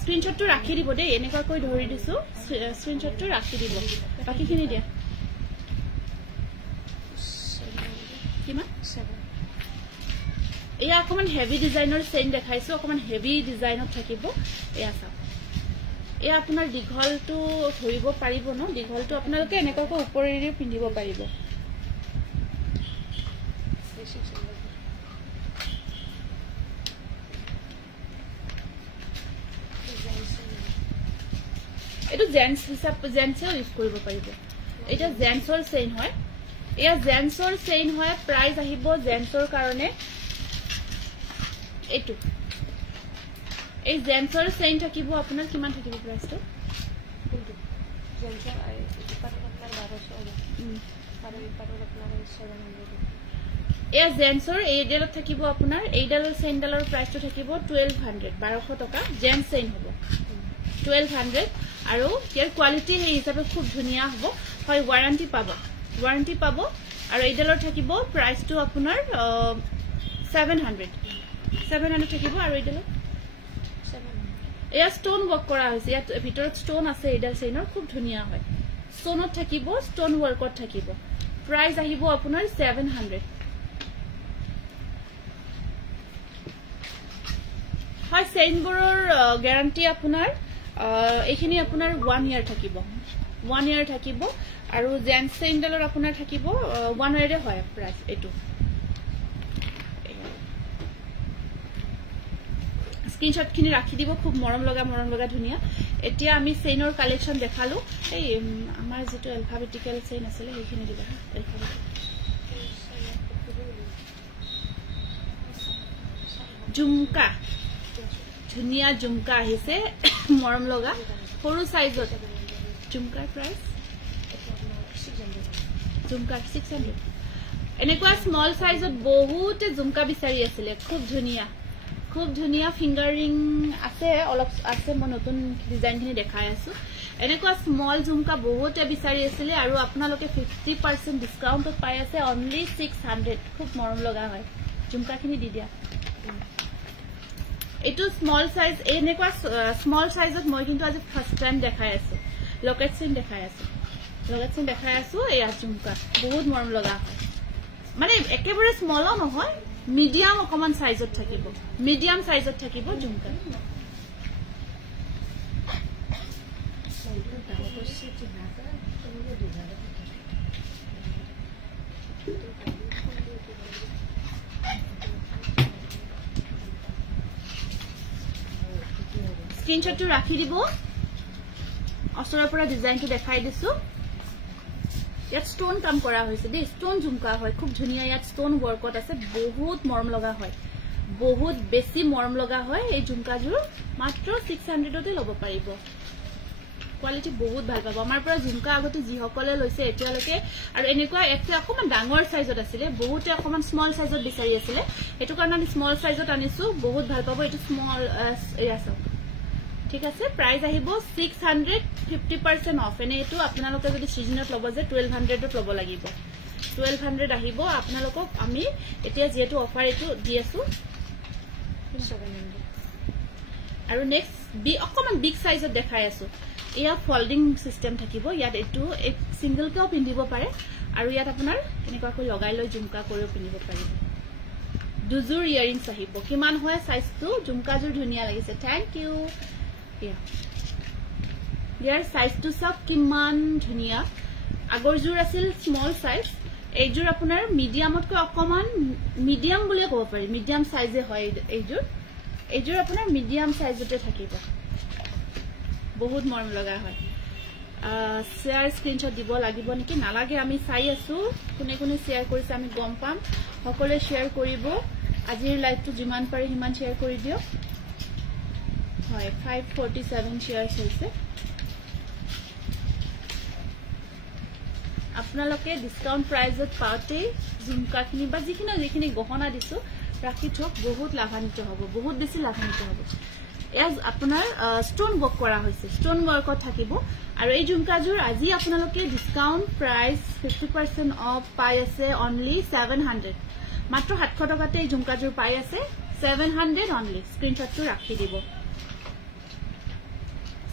স্ক্ৰিনশ্বটটো ৰাখি দিব দেই এনেকুৱাকৈ ধৰি দিছো স্ক্ৰিনশ্বটটো ৰাখি দিব বাকিখিনি দিয়া কিমান 7 এয়া অকমান হেভি ডিজাইনৰ চেইন দেখাইছো অকমান হেভি ডিজাইনত থাকিব এয়া চাওক এয়া আপোনাৰ দীঘলটো ধৰিব পাৰিব ন দীঘলটো আপোনালোকে এনেকুৱাকৈ ওপৰেৰে পিন্ধিব পাৰিব এটো জেন্টস হিসাব জেন্টসও ইউজ কৰিব পাৰিব এটা জেন্টসৰ চেইন হয় এয়া জেন্টসৰ চেইন হয় প্ৰাইস আহিব জেন্টসৰ কাৰণে এটো এই জেন্টসৰ চেইন থাকিব আপোনাৰ কিমান থাকিব প্ৰাইসটো জেন্টসৰ এই পাটৰ আপোনাৰ 1200 আৰু এই পাটৰ আপোনাৰ 700 এয়া জেন্টসৰ এইডালত থাকিব আপোনাৰ এইডালৰ চেইনডালৰ প্ৰাইসটো থাকিব 1200 টকা জেন্টস চেইন হ'ব 1200 আৰু ইয়াৰ কোৱালিটি হে হিচাপে খুব ধুনিয়া হ'ব হয় ওয়াৰেন্টি পাব আৰু এইডালৰ থাকিব প্ৰাইসটো আপোনাৰ 700 থাকিব আৰু এইডালৰ এয়া স্টোন ওয়াৰ্ক কৰা হৈছে ইয়াত ভিতৰত স্টোন আছে এইডাল চেইনৰ খুব ধুনিয়া হয় স্টোনত থাকিব স্টোন ওয়াৰ্কত থাকিব প্ৰাইস আহিব আপোনাৰ 700 হয় চেইনবোৰৰ গ্যাৰান্টি আপোনাৰ এইখিনি আপোনাৰ 1 ইয়াৰ থাকিব আৰু জেন্টস চেইনডালৰ আপোনাৰ থাকিব 1 ইয়াৰে হয় প্ৰাইস এটো স্ক্ৰিনশট খিনি ৰাখি দিব খুব মৰম লগা ধুনিয়া এতিয়া আমি চেইনৰ কালেকশন দেখালো এই আমাৰ যেটো অ্যালফাবেটিক্যাল চেইন আছিল সেইখিনি দিবা ঝুমকা ধুনিয়া ঝুমকা আহিছে মৰম লগা সৰু সাইজত ঝুমকাৰ প্ৰাইস ঝুমকা 600 এনেকুৱা স্মল সাইজত বহুত ঝুমকা বিচাৰি আছিল খুব ধুনিয়া ফিংগাৰ ৰিং আছে অলপ আছে মই নতুন ডিজাইনখিনি দেখাই আছো এনেকুৱা স্মল ঝুমকা বহুত বিচাৰি আছিল আৰু আপোনালোকে 50% ডিসকাউন্টত পাই আছে অনলি 600 খুব মৰম লগা হয় ঝুমকাখিনি দি দিয়া এটো স্মল সাইজ এনেকুৱা স্মল সাইজত মই কিন্তু আজি ফার্স্ট টাইম দেখাই আছো লকেট চেইন দেখাই আছো এই ঝুমকা বহুত মৰম লগা হয় মানে একেবাৰে স্মল নহয় মিডিয়াম অকমান সাইজত থাকিব ঝুমকা স্ক্ৰিনশটটো ৰাখি দিব অসৰৰ পৰা ডিজাইনটো দেখাই দিছো ইয়াত স্টোন কাম কৰা হৈছে দে স্টোন ঝুমকা হয় খুব ধুনিয়া ইয়াত স্টোন ওয়াৰ্কত আছে বহুত মৰম লগা হয় বহুত বেছি মৰম লগা হয় এই ঝুমকাজুৰ মাত্ৰ 600 তে ল'ব পাৰিব কোৱালিটি বহুত ভাল পাব আমাৰ পৰা ঝুমকা আগতে যি সকলে লৈছে এতিয়ালৈকে আৰু এনেকুৱা একটা অকমান ডাঙৰ সাইজত আছিল বহুতে অকমান স্মল সাইজত বিচাৰি আছিল এটো কাৰণ আমি স্মল সাইজত আনিছো বহুত ভাল পাব এটো স্মল এয়া চাওক ঠিক আছে প্ৰাইস আহিব 600 50% অফ এনে এটো আপোনালোকে যদি সিজনত লব যে 1200 ত লব লাগিব 1200 আহিব আপোনালোকক আমি এতিয়া যেটো অফাৰ এটো দি আছো 700 আৰু নেক্সট বি অকমান বিগ সাইজত দেখাই আছো ইয়া ফল্ডিং সিস্টেম থাকিব ইয়াত এটো এক সিঙ্গেল কেও পিন্ধিব পাৰে আৰু ইয়াত আপোনাৰ এনেকুৱাকৈ লগাই লৈ ঝুমকা কৰিও পিন্ধিব পাৰিব দুজুৰ ইয়াৰিংছ আহিব কিমান হয় সাইজটো ঝুমকাজুৰ ধুনিয়া লাগিছে থ্যাংক ইউ ইয়াৰ সাইজটো সব কিমান ধুনিয়া আগৰজুৰ আছিল স্মল সাইজ এইজুৰ আপোনাৰ মিডিয়ামতকৈ অকমান মিডিয়াম বুলি ক'ব পাৰি মিডিয়াম সাইজে হয় এইজুৰ আপোনাৰ মিডিয়াম সাইজতে থাকিব বহুত মৰম লগা হয় শেয়ার স্ক্রিনশট দিব লাগিব নেকি নালাগে আমি চাই আছো কোনে কোনে শেয়ার কৰিছে আমি গম পাম সকলে শেয়াৰ কৰিব আজিৰ লাইভটো যিমান পাৰি হিমান শেয়াৰ কৰি দিও হয় 547 শেয়াৰস হৈছে আপোনালোকে ডিসকাউন্ট প্ৰাইজত পাওঁতে ঝুমকাখিনি বা যিখিনি গহনা দিছো ৰাখি থক বহুত লাভান্বিত হ'ব বহুত বেছি লাভান্বিত হ'ব এজ আপোনাৰ স্টোন ওয়াৰ্ক কৰা হৈছে স্টোন ওয়াৰ্কত থাকিব আৰু এই ঝুমকাজোৰ আজি আপোনালোকে ডিসকাউন্ট প্ৰাইস 50% অফ পাই আছে অনলি 700 মাত্ৰ 700 টকাতে এই ঝুমকাজোৰ পাই আছে 700 অনলি স্ক্ৰিনশটটো ৰাখি দিব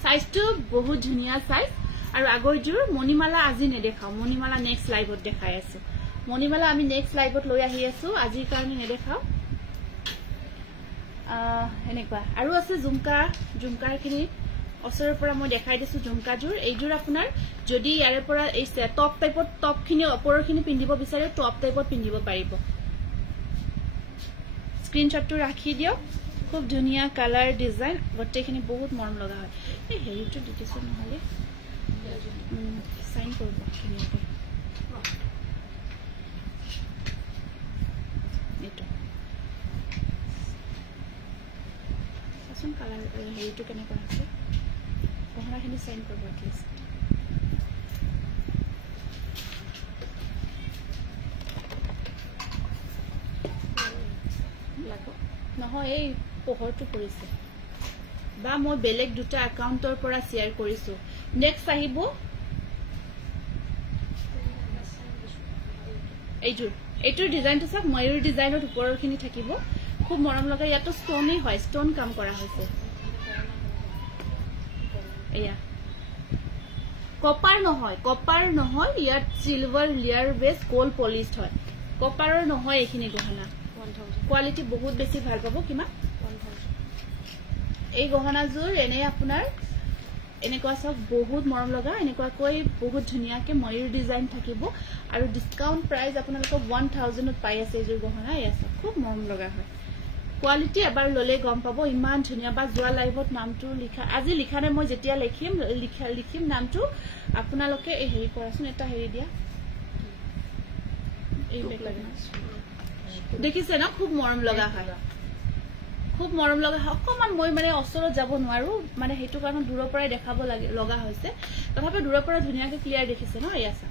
সাইজটো বহুত ধুনিয়া সাইজ আৰু আগৰজোৰ মণিমালা আজি নেদেখাও মণিমালা নেক্সট লাইভত দেখাই আছো মণিমালা আমি নেক্সট লাইভত লৈ আহি আছো আজিৰ কাৰণে নেদেখাও এনেকুৱা আৰু আছে ঝুমকাৰখিনি অসৰৰ পৰা মই দেখাই দিছো ঝুমকাজোৰ এইজোৰ আপোনাৰ যদি ইয়াৰে পৰা এই টপ টাইপৰ টপখিনি ওপৰৰখিনি পিন্ধিব বিচাৰে টপ টাইপত পিন্ধিব পাৰিব স্ক্ৰিনশটটো ৰাখি দিও খুব ধুনিয়া কালাৰ ডিজাইন গটেখিনি বহুত মৰম লগা হয় এই হেৰিটো দিতেছ নহলে সাইন কৰিব ধুনিয়াকৈ এটো সাচোন কালাৰ হেৰিটো কেনেকুৱা আছে গহনাখিনি সাইন কৰিব প্লিজ নহয় এই পোহৰটো কৰিছে বা মই বেলেগ দুটা একাউন্টৰ পৰা শেয়াৰ কৰিছো নেক্সট আহিব এইটোৰ ডিজাইনটো সব ময়ূৰ ডিজাইনত ওপৰৰখিনি থাকিব খুব মৰম লগা ইয়াতো ষ্টোনই হয় ষ্টোন কাম কৰা হৈছে এয়া কপাৰ নহয় ইয়াত silver layer base gold polished হয় কপাৰৰ নহয় এইখিনি গহনা কোয়ালিটি বহুত বেছি ভাল পাবো কিমা 1000 এই গহনাজোৰ এনে আপোনাৰ এনেকুৱা সব বহুত মৰম লগা এনেকুৱা কৈ বহুত ধুনিয়াকে ময়ূৰ ডিজাইন থাকিব আৰু ডিসকাউন্ট প্ৰাইস আপোনালোক 1000 ত পাই আছে এইজোৰ গহনা আছে খুব মৰম লগা হয় কোয়ালিটি এবাৰ ললে গম পাবো ইমান ধুনিয়া বা জোৱা লাইভত নামটো লিখা আজি লিখানে মই যেতিয়া লিখিম নামটো আপোনালোকে এই হেৰি কৰাচোন এটা হেৰি দিয়া এই বেক লাগে দেখিছে না খুব মৰম লগা হয় অকমান মই মানে অসৰত যাব নোৱাৰো মানে হেতু কাৰণ দূৰৰ পৰাই দেখাব লগা হৈছে তথাপি দূৰৰ পৰা ধুনিয়াকৈ ক্লিয়াৰ দেখিছে ন এই আছে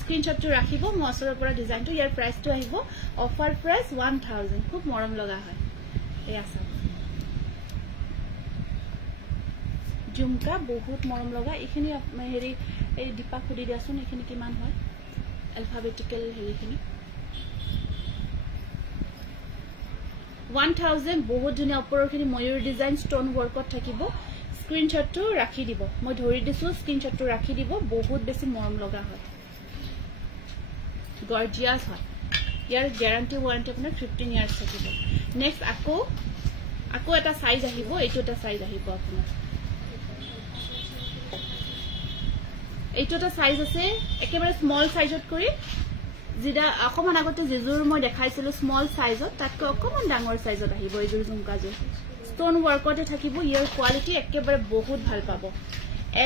স্ক্ৰিনশটটো ৰাখিব মই অসৰৰ পৰা ডিজাইনটো ইয়াৰ প্ৰাইসটো আহিব অফাৰ প্ৰাইস 1000 খুব মৰম লগা হয় এই আছে ঝুমকা বহুত মৰম লগা এইখিনি হেৰি এই দীপা খুদি দিয়াছোন এইখিনি কিমান হয় অ্যালফাবেটিক্যাল হেৰিখিনি 1000 বহুত ধুনিয়া ওপৰৰখিনি ময়ূৰ ডিজাইন ষ্টোন ওয়াৰ্কত থাকিব স্ক্ৰিনশটটো ৰাখি দিব মই ধৰি দিছো স্ক্ৰিনশটটো ৰাখি দিব বহুত বেছি মৰম লগা হয় গৰ্জিয়াস হয় ইয়াৰ গ্যাৰান্টি ওয়াৰেন্টি আপোনাৰ 15 ইয়াৰ্স থাকিব নেক্সট আকৌ এটা সাইজ আহিব এইটো এটা সাইজ আহিব আপোনাৰ এইটো এটা সাইজ আছে একেবাৰে স্মল সাইজত কৰি যেটা অকমান আগতে যেজোৰ মই দেখাইছিলো স্মল সাইজত তাতকৈ অকমান ডাঙৰ সাইজত আহিব এইজোৰ ঝুমকাজোৰ ষ্টোন ওয়াৰ্কতে থাকিব ইয়াৰ কোৱালিটি একেবাৰে বহুত ভাল পাব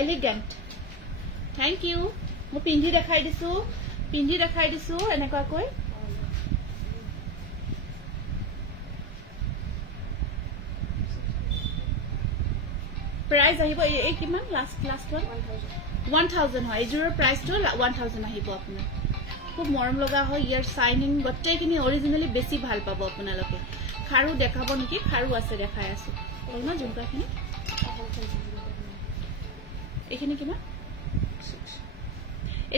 এলিগেন্ট থ্যাংক ইউ মই পিন্ধি দেখাই দিছো এনেকুৱা কৈ প্ৰাইস আহিব এই কিমান লাষ্ট ওয়ান 1000 হয় এইজোৰ প্ৰাইসটো 1000 আহিব আপোনাৰ খুব মৰম লগা হয় ইয়াৰ শাইনিং গটেখিনি অৰিজিনালি বেছি ভাল পাব আপোনালোকে খাৰু দেখাব নেকি খাৰু আছে দেখাই আছো অলনা ঝুমকাখিনি এইখিনি কিমান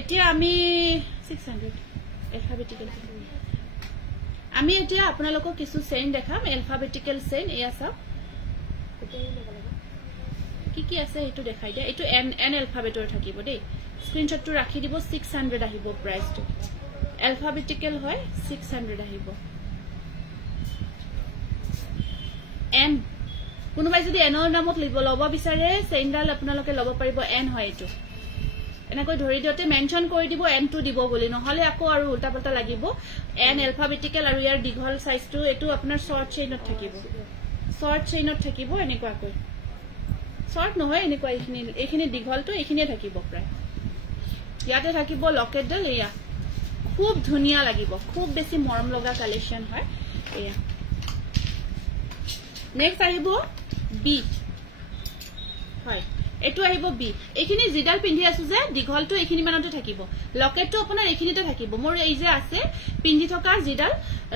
এতিয়া আমি 600 অ্যালফাবেটিক্যাল আমি এতিয়া আপোনালোকক কিছু চেইন দেখাম অ্যালফাবেটিক্যাল চেইন এয়া সব কি আছে এটো দেখাই দিয়া এটো এন অ্যালফাবেটৰ থাকিব দেই স্ক্ৰিনশটটো ৰাখি দিব 600 আহিব প্ৰাইসটো অ্যালফাবেটিক্যাল হয় 600 আহিব এন কোনোবাই যদি এনৰ নামত লব বিচাৰে চেইনডাল আপোনালোকে লব পাৰিব এন হয় এটো এনেকৈ ধৰি দিওতে মেনশন কৰি দিব n2 দিব বুলি নহলে আকৌ আৰু উল্টা পাল্টা লাগিব n alphabetical আৰু ইয়াৰ দীঘল সাইজটো এটো আপোনাৰ শৰ্ট চেইনত থাকিব এনেকুৱা কৈ শৰ্ট নহয় এনেকুৱা এইখিনি দীঘলটো এইখিনিয়ে থাকিব প্ৰায় ইয়াতে থাকিব লকেট ডাল এয়া খুব ধুনিয়া লাগিব খুব বেছি মৰম লগা কালেকশন হয় এয়া নেক্সট আহিব বি হয় এটো আহিব বি এইখিনি জিডাল পিন্ধি আছো যে দীঘলটো এইখিনি মানতে থাকিব লকেটটো আপোনাৰ এইখিনিতে থাকিব মোৰ এই যে আছে পিন্ধি থকা জিডাল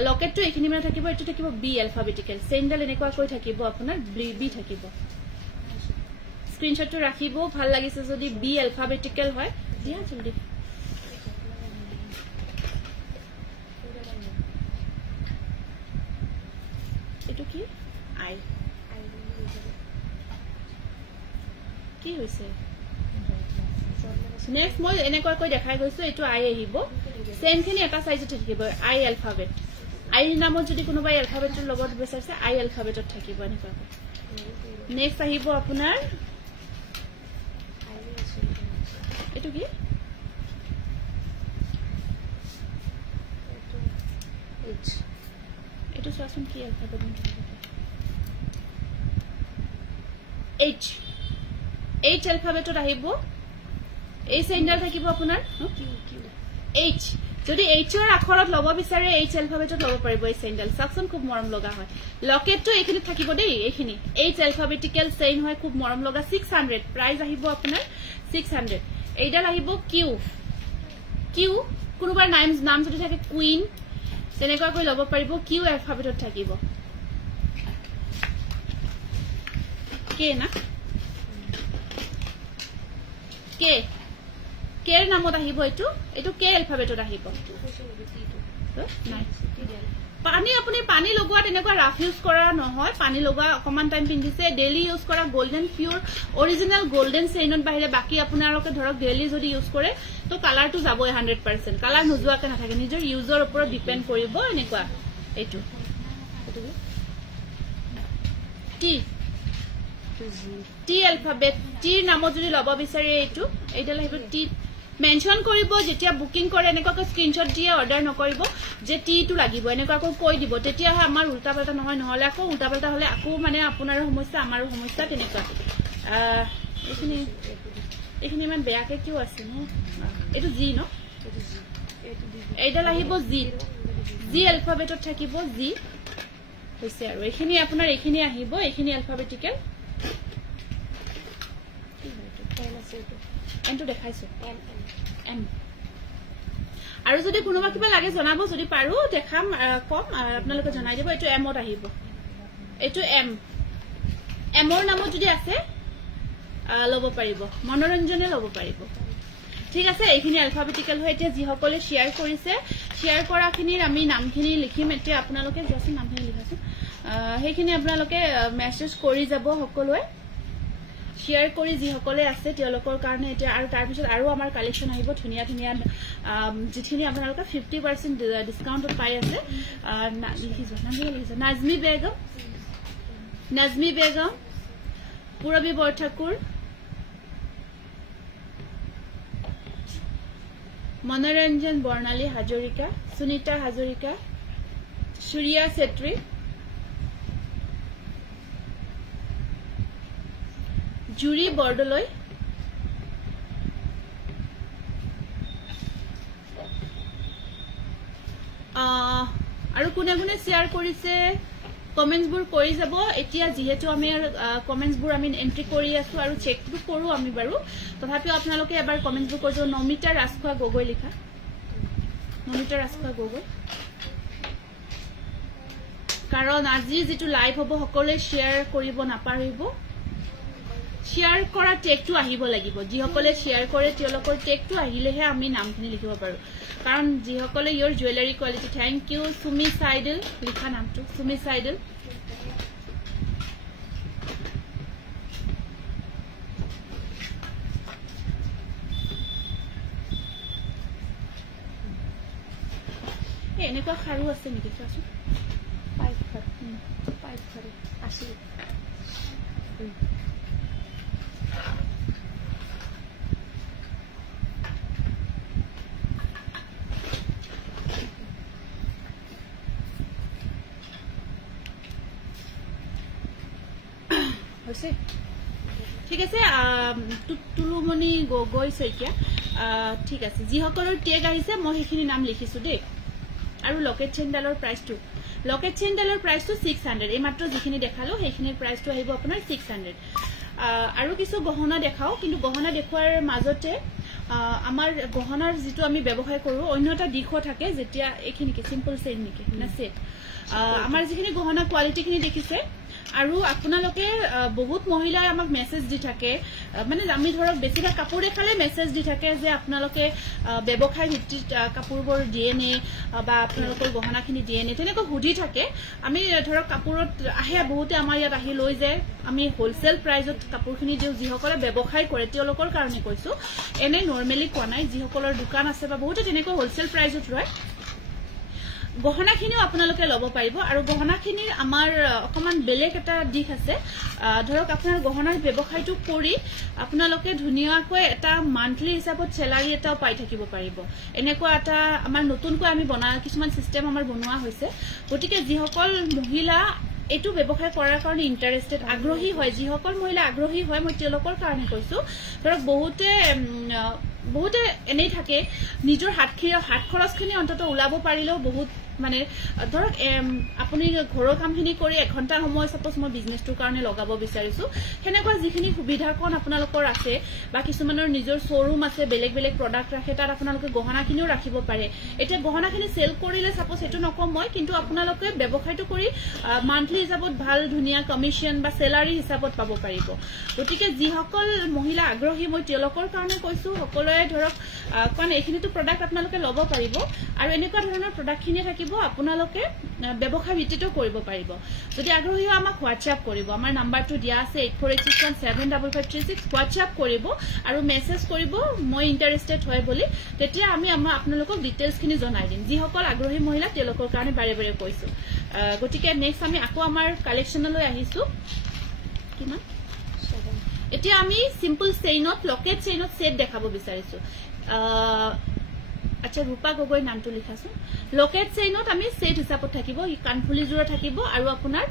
লকেটটো এইখিনি মানে থাকিব এটো থাকিব বি alphabetical চেইনডাল এনেকুৱা কৈ থাকিব আপোনাৰ বি থাকিব স্ক্ৰিনশটটো ৰাখিব ভাল লাগিছে যদি বি alphabetical হয় দিয়া জলদি এটো কি আই কি হৈছে নেক্সট মই এনেকুৱা কৈ দেখাই গৈছো এটো আই আহিব সেমখিনি এটা সাইজত থাকিব আই alphabet আই নামত যদি কোনোবাই alphabetৰ লগত বিচাৰিছে আই alphabetত থাকিব এনেকুৱা নেক্সট আহিব আপোনাৰ এটো কি এটো সাসন কি alphabet H alphabetত আহিব এই চেইনডাল থাকিব আপোনাৰ H যদি H ৰ আখৰত লব বিচাৰে H alphabetত লব পাৰিব এই চেইনডাল সাকচন খুব মৰম লগা হয় লকেটটো এইখিনি থাকিব দেই এইখিনি H alphabetical চেইন হয় খুব মৰম লগা 600 প্ৰাইস আহিব আপোনাৰ 600 এইডাল আহিব Q কোনোবাৰ নাম যদি থাকে কুইন তেনেকুৱা কৈ লব পাৰিব Q alphabetত থাকিব কে না কেৰ নামত আহিব এটো কে alphabetত আহিব পানী আপুনি পানী লগোৱা তেনেকুৱা ৰাফ ইউজ কৰা নহয় পানী লগোৱা অকমান টাইম পিন্ধিছে ডেইলি ইউজ কৰা গোল্ডেন পিওৰ অৰিজিনাল গোল্ডেন চেইনত বাহিৰে বাকি আপোনালোকে ধৰক ডেইলি যদি ইউজ কৰে তো কালাৰটো যাবই 100% কালাৰ নোজোৱাকে নাথাকে নিজৰ ইউজৰ ওপৰত ডিপেন্ড কৰিব এনেকুৱা এটো টি alphabet টি নামত যদি লব বিচাৰে এইডাল আহিব টি মেনশন কৰিব যেতিয়া বুকিং কৰে এনেকুৱা স্ক্ৰিনশট দিয়ে অৰ্ডাৰ নকৰিব যে টি টো লাগিব এনেকুৱা কৈ দিব তেতিয়া আমাৰ উল্টা পাল্টা নহয় নহলে আকৌ উল্টা পাল্টা হলে আকৌ মানে আপোনাৰ সমস্যা আমাৰো সমস্যা তেনেকুৱা এইখিনি মান বেয়াকে কিয় আছে ন এটো জি ন এইডাল আহিব জি alphabetত থাকিব জি হৈছে আৰু এইখিনি আপোনাৰ এইখিনি আহিব এইখিনি alphabetical এনটো দেখাইছো এম আৰু যদি কোনোবা কিবা লাগে জনাব যদি পাৰো দেখাম কম আপোনালোকে জনাই দিব এটো এমত আহিব এটো এমৰ নামত যদি আছে লব পাৰিব মনোৰঞ্জনে লব পাৰিব ঠিক আছে এইখিনি alphabetical হয় এতিয়া যি সকলে শেয়াৰ কৰিছে শেয়াৰ কৰাখিনিৰ আমি নামখিনি লিখিম এতিয়া আপোনালোকে জাস্ট নামখিনি লিখাছো সেইখিনি আপোনালোকে মেছেজ কৰি যাব সকলোৱে শেয়াৰ কৰি যি সকলে আছে তেওঁলোকৰ কাৰণে এতিয়া আৰু তাৰ পিছত আৰু আমাৰ কালেকশন আহিব ধুনিয়া যিখিনি আপোনালোকে 50% ডিসকাউন্টত পাই আছে নাজমি বেগম পুৰবী বৰঠাকুৰ মনোৰঞ্জন বৰ্ণালী হাজৰিকা সুনিতা হাজৰিকা সুৰিয়া চেত্ৰী জুৰি বৰদলৈ আৰু কোনে কোনে শেয়াৰ কৰিছে কমেন্টসবোৰ কৰি যাব এতিয়া যেহেতু আমি কমেন্টসবোৰ আমি এন্ট্ৰি কৰি আছো আৰু চেকটো কৰো আমি বাৰু তথাপিও আপোনালোকে এবাৰ কমেন্টসবোৰ কৰি যাব নমিতা ৰাজখোৱা গগৈ লিখা নমিতা ৰাজখোৱা গগৈ কাৰণ আজি যেটো লাইভ হ'ব সকলোৱে শেয়াৰ কৰিব নাপাৰিব শেয়াৰ কৰা টেগটো আহিব লাগিব যি সকলে শেয়াৰ কৰে তেওঁলোকৰ টেগটো আহিলেহে আমি নামখিনি লিখিব পাৰো কাৰণ যি সকলে your jewellery quality thank you Sumi সাইডল লিখা নামটো সুমি সাইডল এনেকুৱা খাৰু আছে নেকি চোৱাচোন পাইপ খাৰু আছে আছে ঠিক আছে তুলুমণি গগৈ শইকীয়া ঠিক আছে যিসকলৰ টেগ আহিছে মই সেইখিনি নাম লিখিছো দেই আৰু লকেট চেইনডালৰ প্ৰাইচটো লকেট চেইনডালৰ প্ৰাইচটো 600 এই মাত্ৰ যিখিনি দেখালো সেইখিনিৰ প্ৰাইচটো আহিব আপোনাৰ 600 আৰু কিছু গহনা দেখাও কিন্তু গহনা দেখুৱাৰ মাজতে আমাৰ গহনাৰ যেটো আমি ব্যৱসায় কৰো অন্যটা দিখো থাকে যেতিয়া এইখিনি কি সিম্পল চেইন নেকি না সেট আমাৰ যিখিনি গহনা কোৱালিটিখিনি দেখিছে আৰু আপোনালোকে বহুত মহিলাই আমাক মেসেজ দি থাকে মানে আমি ধৰক বেছিভাগ কাপোৰ দেখালে মেসেজ দি থাকে যে আপোনালোকে ব্যৱসায় ভিত্তিত কাপোৰবোৰ ডিএনএ বা আপোনালোকৰ গহনাখিনি ডিএনএ তেনেকৈ হুডি থাকে আমি ধৰক কাপোৰত আহে বহুতে আমাৰ ইয়াত আহি লৈ যায় আমি হোলসেল প্ৰাইজত কাপোৰখিনি দিও যিসকলে ব্যৱসায় কৰে তেওঁলোকৰ কাৰণে কৈছো এনে নৰমালি কোৱা নাই যিসকলৰ দোকান আছে বা বহুতে তেনেকৈ হোলসেল প্ৰাইজত লয় গহনাখিনিও আপোনালোকে লব পাৰিব আৰু গহনাখিনিৰ আমাৰ অকমান বেলেগ এটা দিশ আছে ধৰক আপোনাৰ গহনাৰ ব্যৱসায়টো কৰি আপোনালোকে ধুনিয়াকৈ এটা মান্থলি হিচাপত স্যালাৰি এটাও পাই থাকিব পাৰিব এনেকুৱা এটা আমাৰ নতুনকৈ আমি বনা কিছুমান সিস্টেম আমাৰ বনোৱা হৈছে গতিকে যিসকল মহিলা এটো ব্যৱসায় কৰাৰ কাৰণে ইন্টাৰেস্টেড আগ্ৰহী হয় যিসকল মহিলা আগ্ৰহী হয় মই তেওঁলোকৰ কাৰণে কৈছো ধৰক বহুতে এনেই থাকে নিজৰ হাত খৰচখিনি অন্তত ওলাব পাৰিলেও বহুত মানে ধৰক আপুনি ঘৰৰ কামখিনি কৰি 1 ঘণ্টা সময় সপোজ মই বিজনেছটোৰ কাৰণে লগাব বিচাৰিছো হেনেকুৱা যিখিনি সুবিধা কোন আপোনালোকৰ আছে বা কিছুমানৰ নিজৰ শ্বৰুম আছে বেলেগ বেলেগ প্ৰডাক্ট ৰাখে তাত আপোনালোকে গহনাখিনিও ৰাখিব পাৰে এতিয়া গহনাখিনি সেল কৰিলে সপোজ এটো নকম মই কিন্তু আপোনালোকে ব্যৱসায়টো কৰি মান্থলি হিচাপত ভাল ধুনিয়া কমিশন বা স্যালাৰি হিচাপত পাব পাৰিব গতিকে যিসকল মহিলা আগ্ৰহী মই তেওঁলোকৰ কাৰণে কৈছো সকলোৱে ধৰক কাৰণ এইখিনিটো প্ৰডাক্ট আপোনালোকে ল'ব পাৰিব আৰু এনেকুৱা ধৰণৰ প্ৰডাক্টখিনি থাকিব আপোনালোকে ব্যৱসায় ভিত্তিত কৰিব পাৰিব যদি আগ্ৰহী হয় আমাক WhatsApp কৰিব আমাৰ নাম্বাৰটো দিয়া আছে 8486175536 WhatsApp কৰিব আৰু মেসেজ কৰিব মই ইন্টাৰেস্টেড হয় বুলি তেতিয়া আমি আপোনালোকক ডিটেইলছখিনি জনাই দিম যিসকল আগ্ৰহী মহিলা তেওঁলোকৰ কাৰণে বাৰে বাৰে কৈছো গতিকে নেক্সট আমি আকৌ আমাৰ কালেকচনলৈ আহিছো কিমান এতিয়া আমি সিম্পল চেইনত লকেট চেইনত সেট দেখাব বিচাৰিছো আচ্ছা ৰূপা গগৈ নামটো লিখাছো লকেট চেইনত আমি সেট হিচাপত থাকিব কানফুলি জোৰা থাকিব আৰু আপোনাৰ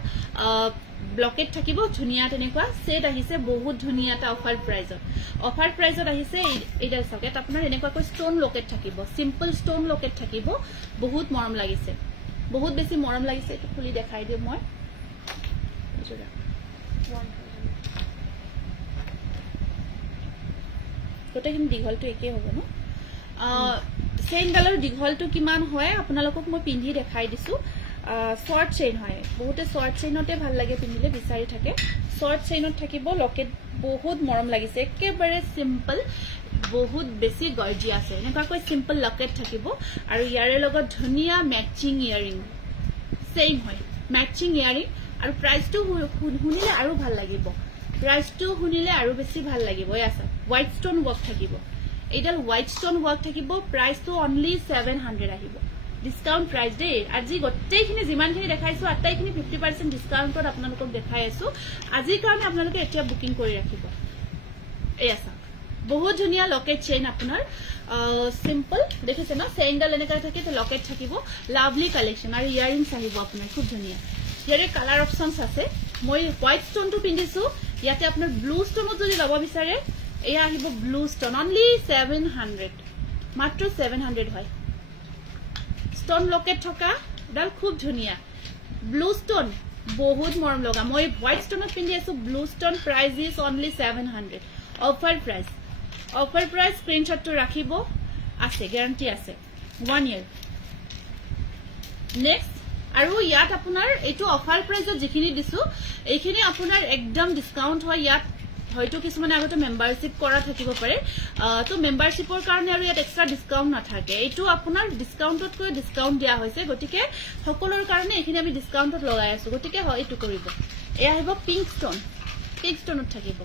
ব্লকেট থাকিব ধুনিয়া তেনেকুৱা সেট আহিছে বহুত ধুনিয়া এটা অফাৰ প্ৰাইজত আহিছে এইটা সকেট আপোনাৰ এনেকুৱা কৈ ষ্টোন লকেট থাকিব সিম্পল ষ্টোন লকেট থাকিব বহুত মৰম লাগিছে বহুত বেছি মৰম লাগিছে এটো খুলি দেখাই দিও মই গোটেইখিনি দীঘলটো একে হ'ব ন চেইনডালৰ দীঘলটো কিমান হয় আপোনালোকক মই পিন্ধি দেখাই দিছো শৰ্ট চেইন হয় বহুতে শৰ্ট চেইনতে ভাল লাগে পিন্ধিলে বিচাৰি থাকে শৰ্ট চেইনত থাকিব লকেট বহুত মৰম লাগিছে একেবাৰে সিম্পল বহুত বেছি গৰ্জিয়াছ আছে এনেকৈ সিম্পল লকেট থাকিব আৰু ইয়াৰে লগত ধুনিয়া ম্যাচিং ইয়াৰিং সেম হয় ম্যাচিং ইয়াৰিং আৰু প্ৰাইসটো শুনিলে আৰু ভাল লাগিব প্ৰাইসটো শুনিলে আৰু বেছি ভাল লাগিব ইয়াছা হোৱাইট ষ্টোন ওয়াৰ্ক থাকিব এইডাল হোৱাইট ষ্টোন ওয়াৰ্ক থাকিব প্ৰাইসটো অনলি 700 আহিব ডিসকাউন্ট প্ৰাইস দে আজি গটেইখিনি যিমানখিনি দেখাইছো আটাইখিনি 50% ডিসকাউন্টত আপোনালোকক দেখাই আছো আজি কাৰণে আপোনালোকে এতিয়া বুকিং কৰি ৰাখিব এইছা বহুত ধুনিয়া লকেট চেইন আপোনাৰ সিম্পল দেখিছে না চেইনডাল এনেকা থাকে তো লকেট থাকিব লাভলি কালেকশন আৰু ইয়াৰিংস আহিব আপোনাৰ খুব ধুনিয়া ইয়াৰে কালাৰ অপশনস আছে মই হোৱাইট ষ্টোনটো পিন্ধিছো ইয়াতে আপোনাৰ ব্লু ষ্টোনত যদি লব বিচাৰে এয়া আহিব ব্লু ষ্টোন অনলি 700 মাত্ৰ 700 হয় ষ্টোন লকেট থকা ডাল খুব ধুনিয়া ব্লু ষ্টোন বহুত মৰম লগা মই হোৱাইট ষ্টোনত পিন্ধি আছো blue stone price is only 700 offer price স্ক্ৰিনশ্বটটো ৰাখিব আছে গ্যাৰান্টি আছে 1 ইয়াৰ নেক্সট আৰু ইয়াত আপোনাৰ এটো অফাৰ প্ৰাইসত যিখিনি দিছো এইখিনি আপোনাৰ একদম ডিসকাউন্ট হয় ইয়াত হয়তো কিছুমানে আগতে মেম্বাৰশিপ কৰা থাকিব পাৰে তো মেম্বাৰশিপৰ কাৰণে আৰু ইয়াত এক্সট্ৰা ডিসকাউন্ট নাথাকে এটো আপোনাৰ ডিসকাউন্টত কৈ ডিসকাউন্ট দিয়া হৈছে গতিকে সকলোৰ কাৰণে এইখিনি আমি ডিসকাউন্টত লগাই আছো গতিকে হয় এটো কৰিব এয়া আহিব পিংক ষ্টোনত থাকিব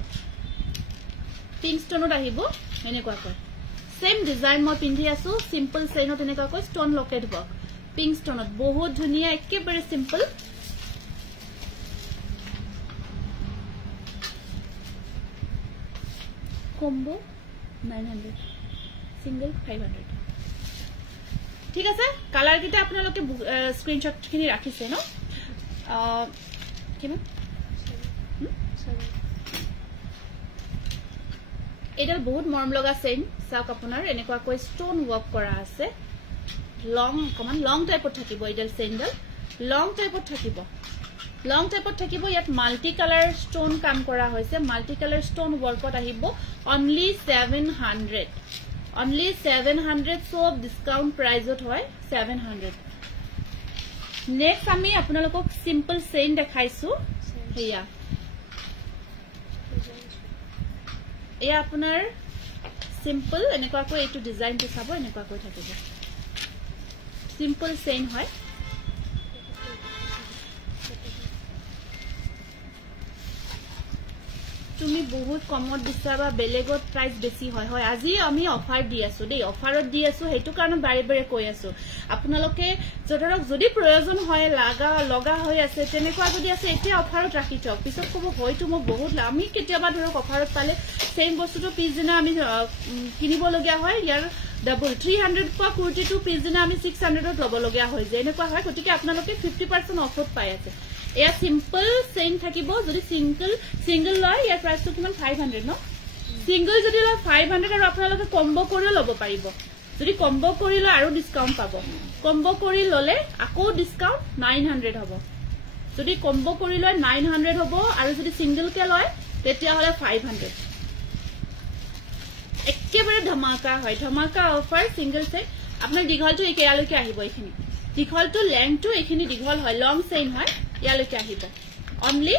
পিংক ষ্টোনত আহিব এনেকুৱা কৈ সেম ডিজাইন মই পিন্ধি আছো সিম্পল চেইনত এনেকুৱা কৈ ষ্টোন লকেট ওয়াৰ্ক পিংক ষ্টোনত বহুত ধুনিয়া একেবাৰে সিম্পল কম্বো 900 সিঙ্গেল 500 ঠিক আছে কালাৰ কিটা আপোনালোকে স্ক্ৰিনশট খিনি ৰাখিছে ন কিমান এডাল বহুত মৰম লগা চেইন চাওক আপোনাৰ এনেকুৱাকৈ ষ্টন ওয়াৰ্ক কৰা আছে লং কমান লং টাইপত থাকিব এডাল চেইনডাল লং টাইপত থাকিব ইয়াত মাল্টি কালাৰ ষ্টন কাম কৰা হৈছে মাল্টি কালাৰ ষ্টন ওয়ার্কত আহিব only 700 সব ডিসকাউন্ট প্রাইজত হয় 700 নেক্সট আমি আপোনালোকক সিম্পল চেইন দেখাইছো হেয়া এয়া আপোনাৰ সিম্পল এনেকুৱাকৈ এইটো ডিজাইনটো চাব এনেকুৱাকৈ থাকিব সিম্পল চেইন হয় তুমি বহুত কমত বিচাবা বেলেগত প্রাইস বেছি হয় হয় আজি আমি অফার দি আছো দেই অফারত দি আছো হেতু কারণে বাৰে বাৰে কৈ আছো আপোনালোকে জধৰক যদি প্ৰয়োজন হয় লগা হৈ আছে তেনেকুৱা যদি আছে এতিয়া অফাৰত ৰাখি থক পিছত কব হয়তো মই বহুত আমি কেতিয়াবা ধৰক অফাৰত পালে সেম বস্তুটো পিছদিনা আমি কিনিব লগিয়া হয় ইয়াৰ ডাবল 300 পা কুৰ্তিটো পিছদিনা আমি 600ত লব লগিয়া হয় যে এনেকুৱা হয় গতিকে আপোনালোকে 50% অফত পাই আছে এয়া সিম্পল চেইন থাকিব যদি সিঙ্গল লয় ইয়াৰ প্ৰাইসটো কিমান 500 ন সিঙ্গল যদি লয় 500 আৰু আপোনালোকে কম্বো কৰি লব পাৰিব যদি কম্বো কৰি লয় আৰু ডিসকাউন্ট পাব কম্বো কৰি ললে আকৌ ডিসকাউন্ট 900 হ'ব যদি কম্বো কৰি লয় 900 হ'ব আৰু যদি সিঙ্গল কে লয় তেতিয়া হলে 500 একেবাৰে ধমাকা হয় ধমাকা অফাৰ সিঙ্গল চেইন আপোনাৰ দীঘলটো একেয়ালৈকে আহিব এইখিনি দীঘলটো লেংথটো এইখিনি দীঘল হয় লং চেইন হয় ইয়ালৈকে আহিব only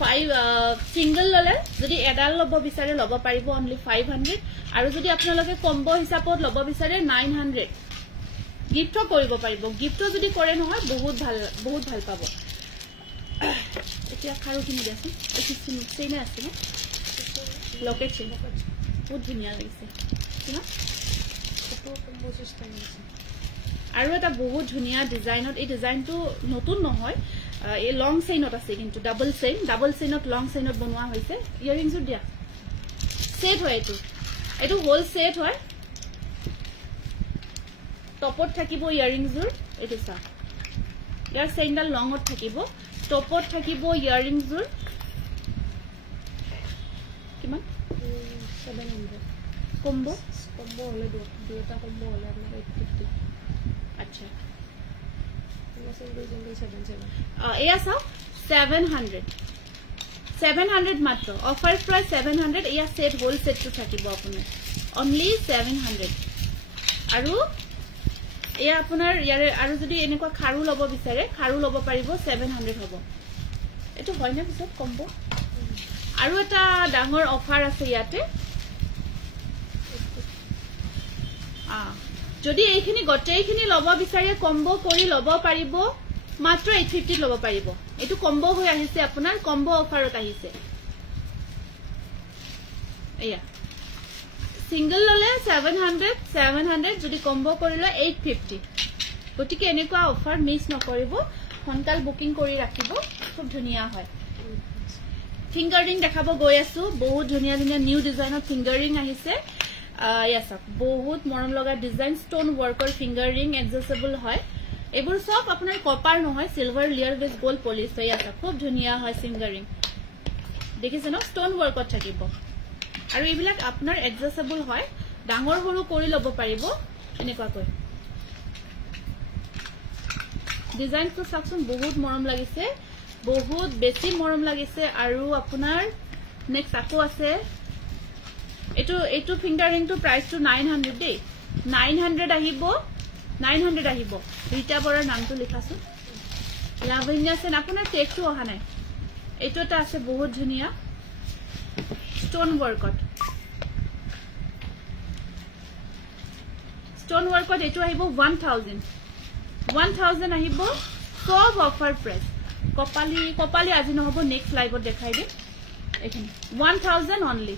5 সিঙ্গল ললে যদি এডাল লব বিচাৰে লব পাৰিব only 500 আৰু যদি আপোনালোকে কম্বো হিচাপত লব বিচাৰে 900 গিফ্টও কৰিব পাৰিব গিফ্টও যদি কৰে নহয় বহুত ভাল পাব এতিয়া খাৰুখিনি দেখাম এই চেইন আছে ন লকেট চেইন বহুত ধুনীয়া লাগিছে কিনা ফটো কম্বো সিস্টেম আছে আৰু এটা বহুত ধুনীয়া ডিজাইনত এই ডিজাইনটো নতুন নহয় এই লং চেইনত আছে কিন্তু ডাবল চেইনত লং চেইনত বনোৱা হৈছে ইয়াৰিংছৰ দিয়া সেট হয় এটো হোল সেট হয় টপত থাকিব ইয়াৰিংছৰ এটো সা ইয়াৰ চেইনডাল লংত থাকিব টপত থাকিব ইয়াৰিংছৰ কিমান 700 কম্বো হলে দুটা কম্বো হলে আপোনাৰ 850 আচ্ছা এয়া চাও 700 মাত্ৰ অফাৰ প্ৰাইস 700 এয়া সেট হোল সেটটো থাকিব আপোনাৰ only 700 আৰু এয়া আপোনাৰ ইয়াৰে আৰু যদি এনেকুৱা খাৰু লব বিচাৰে খাৰু লব পাৰিব 700 হ'ব এটো হয় না পিছত কম্বো আৰু এটা ডাঙৰ অফাৰ আছে ইয়াতে যদি এইখিনি গটেইখিনি লব বিচাৰে কম্বো কৰি লব পাৰিব মাত্ৰ 850 লব পাৰিব এটো কম্বো হৈ আহিছে আপোনাৰ কম্বো অফাৰত আহিছে এয়া সিঙ্গল ললে 700 যদি কম্বো কৰিলে 850 গতিকে এনেকুৱা অফাৰ মিস নকৰিব সোনকাল বুকিং কৰি ৰাখিব খুব ধুনীয়া হয় ফিংগাৰিং দেখাব গৈ আছো বহুত ধুনীয়া নিউ ডিজাইনত ফিংগাৰিং আহিছে yes বহুত মৰম লগা ডিজাইন ষ্টন ওয়াৰ্কৰ ফিংগাৰিং এডজাস্টেবল হয় এবোৰ সব আপোনাৰ কপাৰ নহয় silver layer base gold polish হয় আছে খুব ধুনীয়া হয় ফিংগাৰিং দেখিছে ন ষ্টন ওয়াৰ্কত থাকিব আৰু এইবিলাক আপোনাৰ এডজাস্টেবল হয় ডাঙৰ সৰু কৰি লব পাৰিব এনেকুৱাকৈ ডিজাইনটো চাকচোন বহুত মৰম লাগিছে বহুত বেছি মৰম লাগিছে আৰু আপোনাৰ নেক্সট আকৌ আছে এটো ফিংগাৰিংটো প্ৰাইসটো 900 দেই 900 আহিব ৰীতা বৰৰ নামটো লিখাছো লাভন্য সেন আপোনাৰ টেগটো অহা নাই এটো এটা আছে বহুত ধুনীয়া ষ্টন ওয়ার্কত এটো আহিব 1000 আহিব সব অফার প্রাইস কপালি আজি নহব নেক্সট লাইভত দেখাই দিম এখানে 1000 অনলি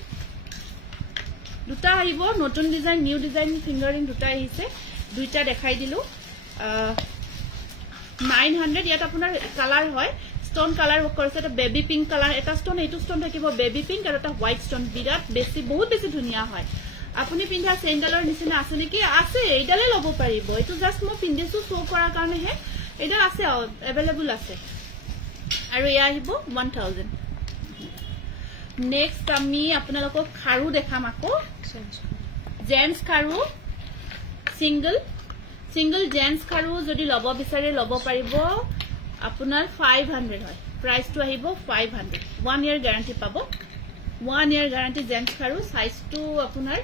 দুটা আহিব নতুন ডিজাইন নিউ ডিজাইন ফিংগারিং দুটা আহিছে দুইটা দেখাই দিলো 900 ইয়াত আপোনাৰ কালাৰ হয় ষ্টন কালাৰ ওয়াৰ্ক কৰিছে এটা বেবি পিঙ্ক কালাৰ এটা ষ্টন এটো ষ্টন থাকিব বেবি পিঙ্ক আৰু এটা হোয়াইট ষ্টন বিৰাট বেছি বহুত বেছি ধুনীয়া হয় আপুনি পিন্ধা চেন্ডেলৰ নিচিনা আছে নেকি আছে এইডালে লব পাৰিব এটো জাস্ট মই পিন্ধিছো শো কৰাৰ কাৰণে হে এটা আছে अवेलेबल আছে আৰু ইয়া আহিব 1000 নেক্সট আমি আপোনালোকক খাৰু দেখাম আকৌ জেন্টস খাৰু সিঙ্গল জেন্টস খাৰু যদি লব বিচাৰে লব পাৰিব আপোনাৰ 500 হয় প্ৰাইসটো আহিব 500 1 ইয়াৰ গ্যাৰান্টি পাব 1 ইয়াৰ গ্যাৰান্টি জেন্টস খাৰু সাইজটো আপোনাৰ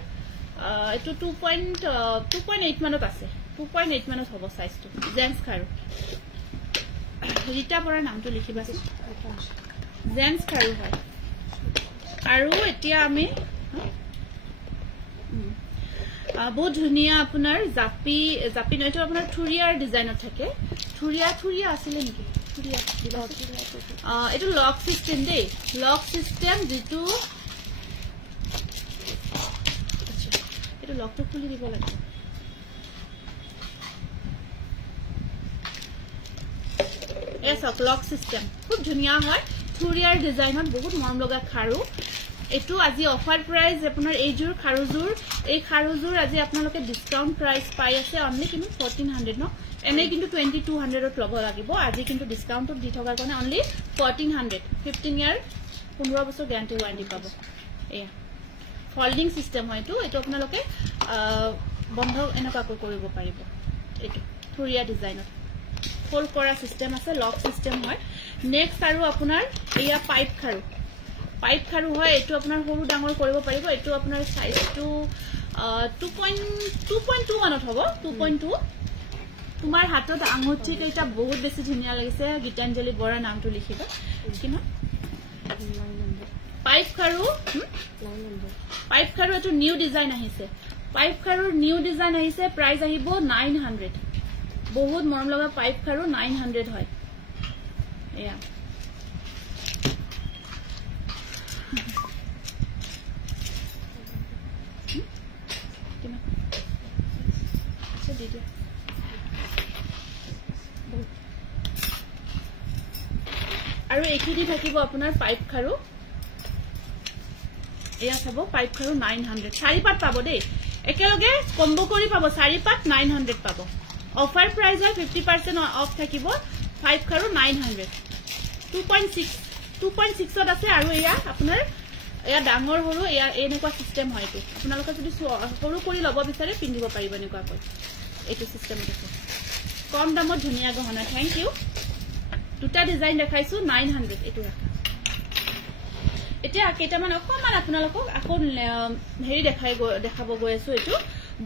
এটো 2.8 মানত আছে 2.8 মানত হ'ব সাইজটো জেন্টস খাৰু ৰিটা পৰা নামটো লিখিবাছে জেন্টস খাৰু হয় আৰু এতিয়া আমি বহুত ধুনিয়া আপোনাৰ জাপি নয়তো আপোনাৰ থুৰিয়াৰ ডিজাইনত থাকে থুৰিয়া আছিল নেকি থুৰিয়া এটো লক সিস্টেম দেই লক সিস্টেম যেটো এটো লকটো খুলি দিব লাগে এসক লক সিস্টেম খুব ধুনিয়া হয় থুৰিয়াৰ ডিজাইনত বহুত মৰম লগা খাৰু এটো আজি অফাৰ প্ৰাইস আপনাৰ এইজুৰ খাৰুজুৰ এই খাৰুজুৰ আজি আপোনালোকে ডিসকাউন্ট প্রাইস পাই আছে অনলি কিন্তু 1400 ন এনে কিন্তু 2200 ত লব লাগিব আজি কিন্তু ডিসকাউন্ট দি থকাৰ কাৰণে অনলি 1400 15 ইয়াৰ 15 বছৰ গ্যাৰান্টি ওয়াৰেন্টি পাব এয়া ফল্ডিং সিস্টেম হয় এটো আপোনালোকে বন্ধ এনেকা কৰিব পাৰিব এটো থুৰিয়া ডিজাইনত ফোল্ড কৰা সিস্টেম আছে লক সিস্টেম হয় নেক্সট আৰু আপোনাৰ এয়া পাইপ খাৰু হয় এটো আপোনাৰ সৰু ডাঙৰ কৰিব পাৰিব এটো আপোনাৰ সাইজটো 2.2 মানত হ'ব 2.2 তোমাৰ হাতত আঙুঠি কেইটা বহুত বেছি ধুনিয়া লাগিছে গীতাঞ্জলি বৰা নামটো লিখিবা কিমান পাইপ খাৰু এটো নিউ ডিজাইন আহিছে পাইপ খাৰুৰ নিউ ডিজাইন আহিছে প্ৰাইস আহিব 900 বহুত মৰম লগা পাইপ খাৰু 900 হয় এয়া আৰু এখিনি থাকিব আপোনাৰ পাইপ খাৰু এয়া চাব পাইপ খাৰু 900 চাৰি পাত পাব দেই একেলগে কম্বো কৰি পাব চাৰি পাত 900 পাব অফাৰ প্ৰাইস হয় 50% অফ থাকিব পাইপ খাৰু 900 2.6 ত আছে আৰু এয়া আপোনাৰ এয়া ডাঙৰ হৰু এয়া এনেকুৱা সিস্টেম হয় এটো আপোনালোকে যদি সৰু কৰি লব বিচাৰে পিন্ধিব পাৰিব এনেকুৱা কৈ এটো সিস্টেম আছে কম দামত ধুনিয়া গহনা থ্যাংক ইউ দুটা ডিজাইন দেখাইছো 900 এটো ৰাখা এতিয়া কেইটামান অকমান আপোনালোকক আকৌ হেৰি দেখাব গৈ আছো এটো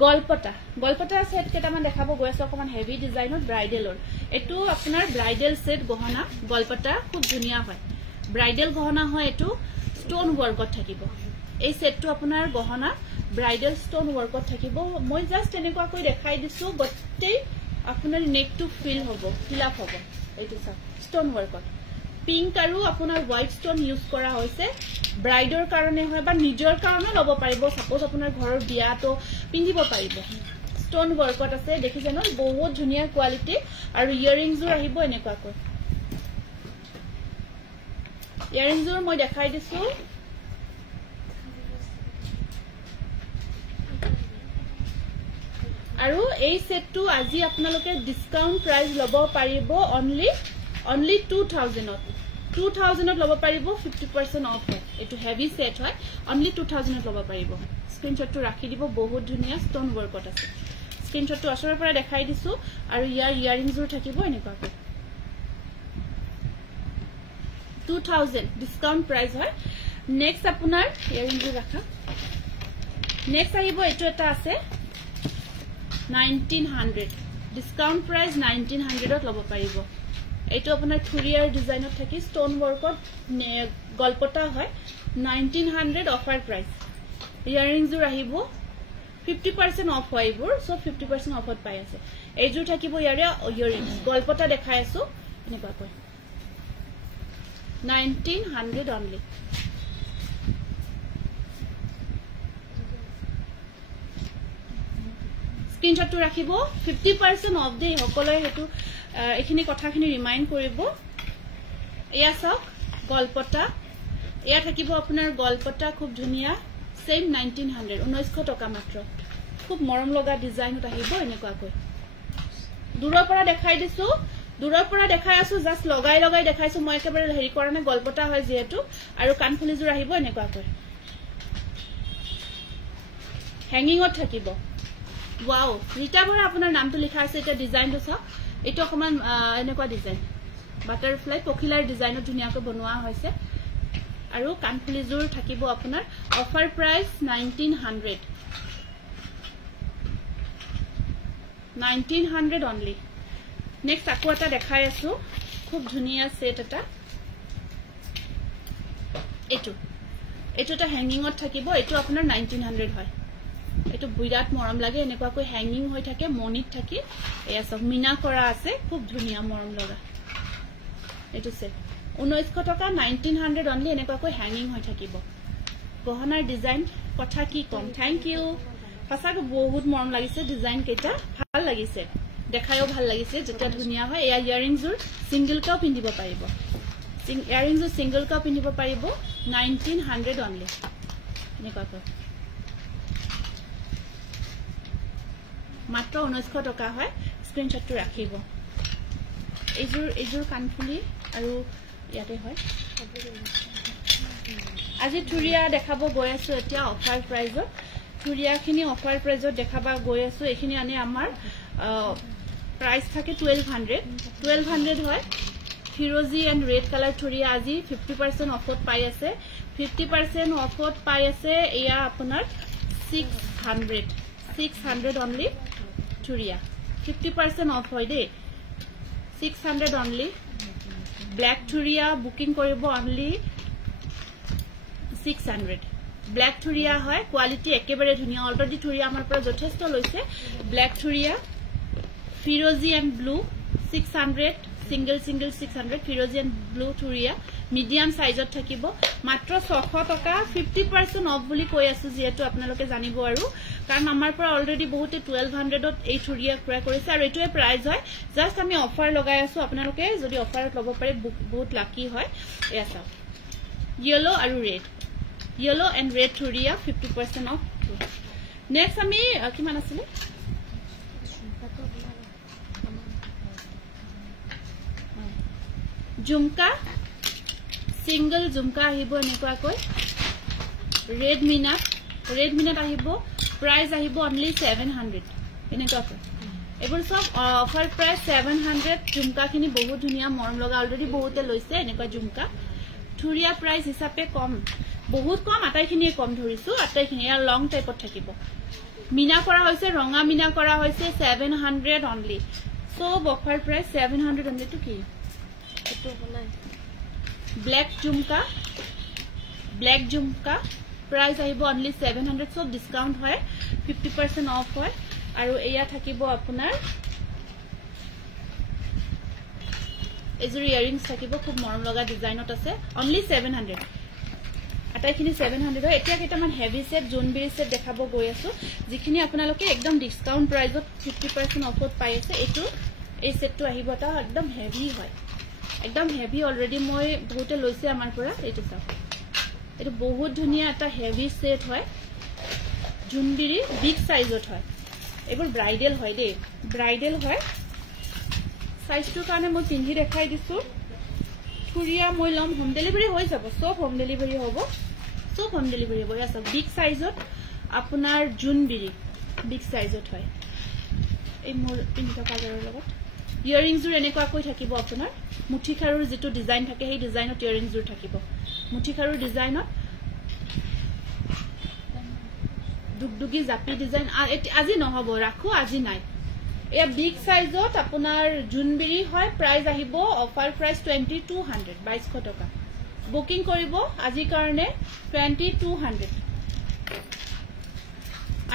গলপটা সেট কেইটামান দেখাব গৈ আছো অকমান হেভি ডিজাইনত ব্ৰাইডেলৰ এটো আপোনাৰ ব্ৰাইডেল সেট গহনা গলপটা খুব ধুনিয়া হয় ব্ৰাইডেল গহনা হয় এটো স্টোন ওয়াৰ্কত থাকিব এই সেটটো আপোনাৰ গহনা ব্ৰাইডেল স্টোন ওয়াৰ্কত থাকিব মই জাস্ট এনেকুৱা কৈ দেখাই দিছো গটেই আপোনাৰ নেক টু ফিল আপ হ'ব এইটো স্টোন ওয়াৰ্কত পিঙ্ক আৰু আপোনাৰ হোয়াইট স্টোন ইউজ কৰা হৈছে ব্ৰাইডৰ কাৰণে হয় বা নিজৰ কাৰণে লব পাৰিব সাপোজ আপোনাৰ ঘৰৰ বিয়াটো পিন্ধিব পাৰিব স্টোন ওয়াৰ্কত আছে দেখি জানো বহুত ধুনিয়া কোৱালিটি আৰু ইয়াৰিংজৰ আহিব এনেকুৱা কৈ ইয়াৰিংজৰ মই দেখাই দিছো আৰু এই সেটটো আজি আপোনালোকে ডিসকাউন্ট প্ৰাইস লব পাৰিব only 2000 ত লব পাৰিব 50% অফ হয় এটো হেভি সেট হয় only 2000 ত লব পাৰিব স্ক্ৰিনশ্বটটো ৰাখি দিব বহুত ধুনিয়া স্টোন ওয়াৰ্কত আছে স্ক্ৰিনশটটো আসৰৰ পৰা দেখাই দিছো আৰু ইয়াৰ ইয়াৰিংজৰ থাকিব এনেকুৱা 2000 ডিসকাউন্ট প্ৰাইস হয় নেক্সট আপোনাৰ ইয়াৰিংজৰ ৰাখা নেক্সট আহিব এটো এটা আছে 1900 ডিসকাউন্ট প্ৰাইস 1900 ত লব পাৰিব এটো আপোনাৰ থুৰিয়াৰ ডিজাইনত থাকি স্টোন ওয়াৰ্কত গলপটা হয় 1900 অফাৰ প্ৰাইস ইয়াৰিংজৰ আহিব 50% অফ হয় এইবোৰ সো 50% অফত পাই আছে এইজুৰ থাকিব ইয়াৰে ইয়াৰিংস গলপটা দেখাই আছো এনেকুৱা কৈ 1900 only স্ক্ৰিনশটটো ৰাখিব 50% অফ দেই সকলোৱে হেতু এখিনি কথাখিনি ৰিমাইন্ড কৰিব এয়া সক গলপটা এয়া থাকিব আপোনাৰ গলপটা খুব ধুনিয়া সেম 1900 টকা মাত্ৰ খুব মৰম লগা ডিজাইনত আহিব এনেকুৱা কৈ দূৰৰ পৰা দেখাই দিছো দূৰৰ পৰা দেখাই আছো জাস্ট লগাই লগাই দেখাইছো মই একেবাৰে হেৰি কৰা নাই গলপটা হয় যেহেতু আৰু কানফুলিজোৰ আহিব এনেকুৱাকৈ হ্যাঙ্গিংত থাকিব ওয়াও ৰীতা বৰা আপোনাৰ নামটো লিখা আছে এটা ডিজাইনটো চাওক এটো অকমান এনেকুৱা ডিজাইন বাটাৰফ্লাই পখিলাৰ ডিজাইনত ধুনিয়াকৈ বনোৱা হৈছে আৰু কানফুলিজোৰ থাকিব আপোনাৰ অফাৰ প্ৰাইস 1900 অনলি নেক্সট আকো এটা দেখাই আছো খুব ধুনিয়া সেট এটা এটোটা হ্যাঙ্গিংত থাকিব এটো আপোনাৰ 1900 হয় এটো বিৰাট মৰম লাগে এনেকুৱাকৈ হ্যাঙ্গিং হৈ থাকে মনিত থাকি এয়া সব মিনা কৰা আছে খুব ধুনিয়া মৰম লগা এটো সেট 1900 টকা 1900 অনলি এনেকুৱাকৈ হ্যাঙ্গিং হৈ থাকিব গহনাৰ ডিজাইন কথা কি কম থ্যাংক ইউ সঁচাকৈ বহুত মৰম লাগিছে ডিজাইন কেইটা ভাল লাগিছে দেখায়ও ভাল লাগিছে যেটা ধুনিয়া হয় এয়া ইয়াৰিংজৰ সিঙ্গেল কাপ পিন্ধিব পাৰিব ইয়াৰিংজৰ সিঙ্গেল কাপ পিন্ধিব পাৰিব 1900 অনলি এনেকুৱাকৈ মাত্ৰ 1900 টকা হয় স্ক্ৰিনশ্বটটো ৰাখিব এইজোৰ কানফুলি আৰু ইয়াতে হয় আজি থুৰিয়া দেখাব গৈ আছো এতিয়া অফাৰ প্ৰাইজত থুৰিয়াখিনি অফাৰ প্ৰাইজত দেখাবা গৈ আছো এখিনি আনি আমাৰ প্ৰাইস থাকে 1200 হয় ফিৰোজি এন্ড ৰেড কালাৰ থুৰিয়া আজি 50% অফত পাই আছে 50% অফত পাই আছে এয়া আপোনাৰ 600 অনলি থুৰিয়া 50% অফ হয় দে 600 অনলি ব্ল্যাক থুৰিয়া বুকিং কৰিব অনলি 600 ব্ল্যাক থুৰিয়া হয় কোৱালিটি একেবাৰে ধুনিয়া অলৰেডি থুৰিয়া আমাৰ পৰা যথেষ্ট লৈছে ব্ল্যাক থুৰিয়া ফিৰোজি এন্ড ব্লু 600 সিঙ্গেল 600 ফিৰোজি এন্ড ব্লু থুৰিয়া মিডিয়াম সাইজত থাকিব মাত্ৰ 600 টকা 50% অফ বুলি কৈ আছো যেহেতু আপোনালোকে জানিব আৰু কাৰণ আমাৰ পৰা অলৰেডি বহুতে 1200 ত এই থুৰিয়া ক্ৰয় কৰিছে আৰু এটোৱে প্ৰাইস হয় জাস্ট আমি অফাৰ লগাই আছো আপোনালোকে যদি অফাৰত লব পাৰে বহুত লাকি হয় এয়া চাওক yellow আৰু red yellow and red থুৰিয়া 50% off next আমি কিমান আছিল झुमका सिंगल झुमका আহিব এনেকুৱাকৈ ৰেড মিনাত আহিব প্ৰাইস আহিব অনলি 700 এনেকুৱাকৈ এবোৰ সব অফাৰ প্ৰাইস 700 झुमकाখিনি বহুত ধুনিয়া মৰম লগা অলৰেডি বহুতে লৈছে এনেকুৱা झुमका থুৰিয়া প্ৰাইস হিচাপে কম বহুত কম আটাইখিনিয়ে কম ধৰিছো আটাইখিনি আৰু লং টাইপত থাকিব মিনা কৰা হৈছে ৰঙা মিনা কৰা হৈছে 700 অনলি সব অফাৰ প্ৰাইস 700 অনলি টু কি ব্ল্যাক झुमका प्राइस आइबो ओनली 700 सब डिस्काउंट হয় 50% ऑफ হয় আৰু এয়া থাকিব আপোনাৰ এজুৰি ইয়াৰিংস থাকিব খুব মৰম লগা ডিজাইনত আছে ओनली 700 আটাইখিনি 700 হয় এতিয়া কেটামান হেভি সেট জুনবিৰি সেট দেখাব গৈ আছো যিখিনি আপোনালোকে একদম ডিসকাউন্ট প্ৰাইজত 50% অফত পাই আছে এটো এই সেটটো আহিবটা একদম হেভি হয় एकदम हेवी ऑलरेडी মই বহুতে লৈছে আমাৰ পৰা এটো চাও এটো বহুত ধুনিয়া এটা হেভি সেট হয় জুনবিৰি বিগ সাইজত হয় এবোৰ ব্ৰাইডাল হয় দে ব্ৰাইডাল হয় সাইজটো কাৰণে মই পিন্ধি দেখাই দিছো থুৰিয়া মই লম হোম ডেলিভাৰি হৈ যাব সব হোম ডেলিভাৰি হ'ব ইয়াছ বিগ সাইজত আপোনাৰ জুনবিৰি বিগ সাইজত হয় এই মোৰ তিনটা কালাৰৰ লগত ইয়াৰিংজুৰ এনেকুৱাকৈ থাকিব আপোনাৰ মুঠিখাৰুৰ যেটো ডিজাইন থাকে সেই ডিজাইনত ইয়াৰিংজুৰ থাকিব মুঠিখাৰুৰ ডিজাইনত দুগদুগি জাপি ডিজাইন আজি নহব ৰাখো আজি নাই এয়া বিগ সাইজত আপোনাৰ জুনবিৰি হয় প্ৰাইস আহিব অফাৰ প্ৰাইস 2200 টকা বুকিং কৰিব আজি কাৰণে 2200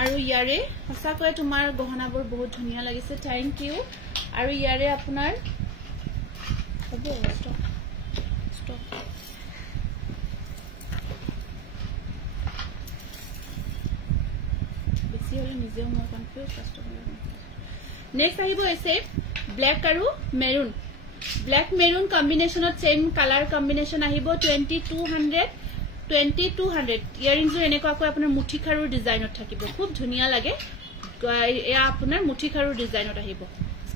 আৰু ইয়াৰে হসাকৈ তোমাৰ গহনাবোৰ বহুত ধুনিয়া লাগিছে থ্যাংক ইউ আৰু ইয়াৰে আপোনাৰ হ'ব স্টক বেছি হলে নিজেও মই কনফিউজ কাস্টমাৰ নেক্সট আহিব এসে ব্ল্যাক আৰু মেৰুন ব্ল্যাক মেৰুন কম্বিনেশনত সেম কালাৰ কম্বিনেশন আহিব 2200 ইয়াৰিংজৰ এনেকুৱাকৈ আপোনাৰ মুঠিখাৰুৰ ডিজাইনত থাকিব খুব ধুনিয়া লাগে এয়া আপোনাৰ মুঠিখাৰুৰ ডিজাইনত আহিব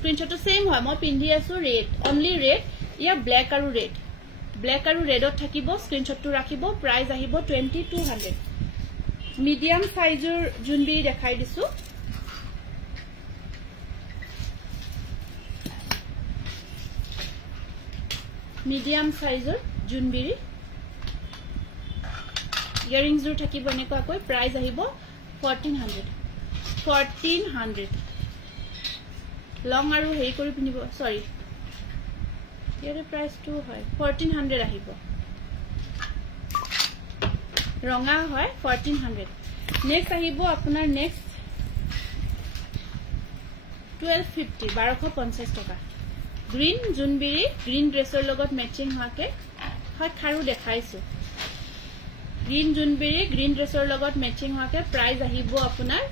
স্ক্ৰিনশ্বটটো সেম হয় মই পিন্ধি আছো ৰেড অনলি ৰেড ইয়া ব্ল্যাক আৰু ৰেড ব্ল্যাক আৰু ৰেডত থাকিব স্ক্ৰিনশ্বটটো ৰাখিব প্ৰাইস আহিব 2200 মিডিয়াম সাইজৰ জুনবি দেখাই দিছো মিডিয়াম সাইজৰ জুনবিৰি ইয়াৰিংস জুৰ থাকিব এনেকুৱা কৈ প্ৰাইস আহিব 1400 লং আৰু হেৰি কৰি পিনিব সৰি ইয়াৰে প্ৰাইস টু হয় 1400 আহিব ৰঙা হয় 1400 নেক্সট আহিব আপোনাৰ নেক্সট 1250 টকা গ্ৰীন জুনবিৰি গ্ৰীন ড্ৰেছৰ লগত মেচিং হোৱাকে হয় খাৰু দেখাইছো গ্ৰীন জুনবিৰি গ্ৰীন ড্ৰেছৰ লগত মেচিং হোৱাকে প্ৰাইস আহিব আপোনাৰ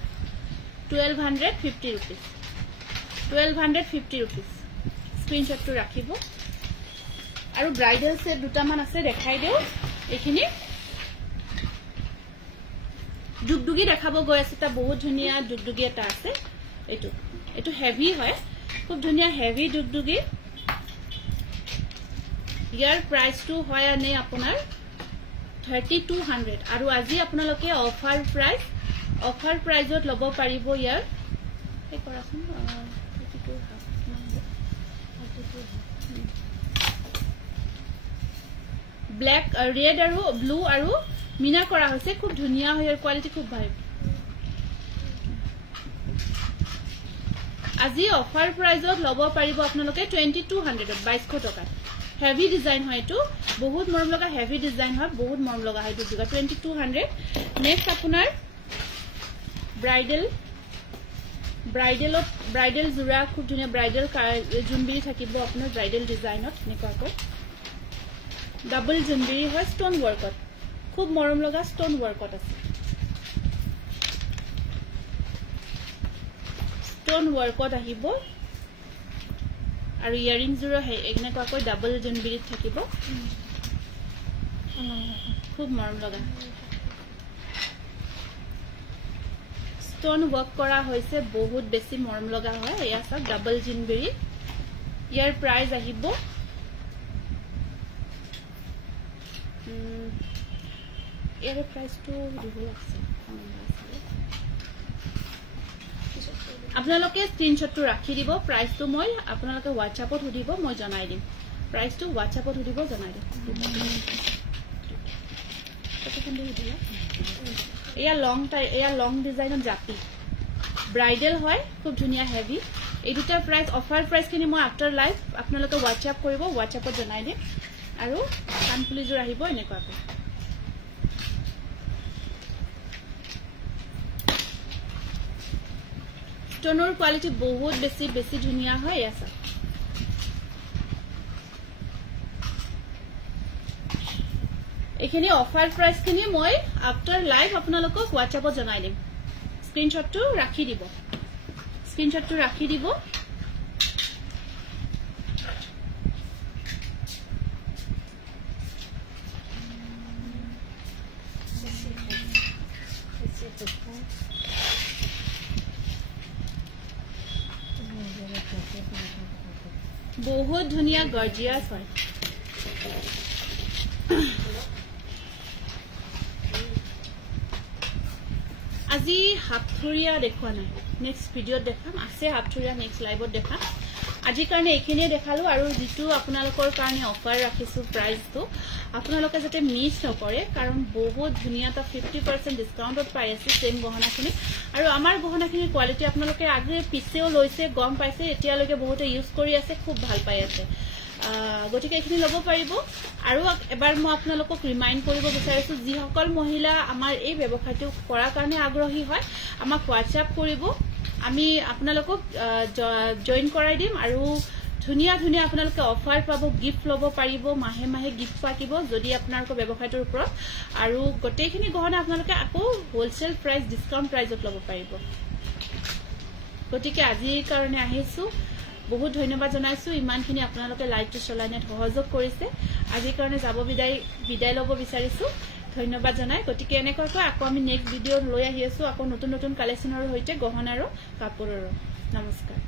1250 rupees 1250 rupees স্ক্ৰিনশ্বটটো ৰাখিব আৰু ব্ৰাইডাল সেট দুটামান আছে দেখাই দিও এখিনি দুগদুগি দেখাব গৈ আছে তা বহুত ধুনিয়া দুগদুগি এটা আছে এটো হেভি হয় খুব ধুনিয়া হেভি দুগদুগি ইয়াৰ প্ৰাইসটো হয় আনে আপোনাৰ 3200 আৰু আজি আপোনালোকে অফাৰ প্ৰাইজত লব পাৰিব ইয়াৰ এই কৰাচোন ব্ল্যাক ৰেড আৰু ব্লু আৰু মিনা কৰা হৈছে খুব ধুনিয়া হয় ইয়াৰ কোৱালিটি খুব ভাল আজি অফাৰ প্ৰাইজত লব পাৰিব আপোনালোকে 2200 2200 টকা হেভি ডিজাইন হয় এটো বহুত মৰম লগা হেভি ডিজাইন হয় বহুত মৰম লগা হয় দুগা 2200 নেক্সট আপোনাৰ ব্ৰাইডেল জুৰা খুব ধুনিয়া ব্ৰাইডেল জুনবিৰি থাকিব আপোনাৰ ব্ৰাইডেল ডিজাইনত নেকুৱাকৈ ডাবল জুনবিৰি হয় ষ্টোন ওয়াৰ্কত খুব মৰম লগা ষ্টোন ওয়াৰ্কত আছে ষ্টোন ওয়াৰ্কত আহিব আৰু ইয়াৰিং জুৰা এনেকুৱাকৈ ডাবল জুনবিৰিত থাকিব খুব মৰম লগা ষ্টোন ওয়াৰ্ক কৰা হৈছে বহুত বেছি মৰম লগা হয় এয়া সব ডাবল জুনবিৰি ইয়াৰ প্ৰাইস আহিব ইয়াৰ প্ৰাইসটো দিব আছে আপোনালোকে স্ক্ৰিনশ্বটটো ৰাখি দিব প্ৰাইসটো মই আপোনালোকে WhatsAppত সুধিব মই জনাই দিম প্ৰাইসটো WhatsAppত সুধিব জনাই দিম এয়া লং ডিজাইনত জাপি ব্ৰাইডেল হয় খুব ধুনিয়া হেভি এই দুটা প্ৰাইস অফাৰ প্ৰাইস কিনি মই আফটাৰ লাইভ আপোনালোকে WhatsApp কৰিব WhatsAppত জনাই দিম আৰু কানফুলিজৰ আহিব এনেকুৱাকৈ ষ্টনৰ কোৱালিটি বহুত বেছি ধুনিয়া হয় আছে এখিনি অফাৰ প্ৰাইস কিনি মই আফটাৰ লাইভ আপোনালোকক WhatsAppত জনাই দিম স্ক্ৰিনশ্বটটো ৰাখি দিব বহুত ধুনিয়া গৰ্জিয়াস হয় আজি হাফথুৰিয়া দেখুৱা নাই নেক্সট ভিডিঅ'ত দেখাম আছে হাফথুৰিয়া নেক্সট লাইভত দেখাম আজি কাৰণে এইখিনিয়ে দেখালো আৰু যেটো আপোনালোকৰ কাৰণে অফাৰ ৰাখিছো প্ৰাইসটো আপোনালোকে যাতে মিছ নকৰে কাৰণ বহুত ধুনিয়া তা 50% ডিসকাউন্টত পাই আছে সেম গহনাখিনি আৰু আমাৰ গহনাখিনিৰ কোৱালিটি আপোনালোকে আগে পিছেও লৈছে গম পাইছে এতিয়ালৈকে বহুত ইউজ কৰি আছে খুব ভাল পাই আছে গটিকে এখিনি লব পাৰিব আৰু এবাৰ মই আপোনালোকক ৰিমাইন্ড কৰিব বিচাৰিছো যিসকল মহিলা আমাৰ এই ব্যৱসায়টো কৰাৰ কাৰণে আগ্ৰহী হয় আমাক WhatsApp কৰিব আমি আপোনালোকক জয়েন কৰাই দিম আৰু ধুনিয়া আপোনালোকে অফাৰ পাব গিফট লব পাৰিব মাহে গিফট পাকিব যদি আপোনালোকৰ ব্যৱসায়টোৰ ওপৰত আৰু গটেখিনি গহনা আপোনালোকে আকৌ হোলসেল প্ৰাইস ডিসকাউন্ট প্ৰাইসত লব পাৰিব গটিকে আজিৰ কাৰণে আহিছো বহুত ধন্যবাদ জনাইছো ইমানখিনি আপোনালোকে লাইভটো চলাইনে সহযোগ কৰিছে আজিৰ কাৰণে যাব বিদায় লব বিচাৰিছো ধন্যবাদ জনাই গটিকে এনেকৈ আকৌ আমি নেক্সট ভিডিঅ লৈ আহি আছো আকৌ নতুন কালেকচনৰ হৈতে গহনাৰ কাপোৰৰ নমস্কাৰ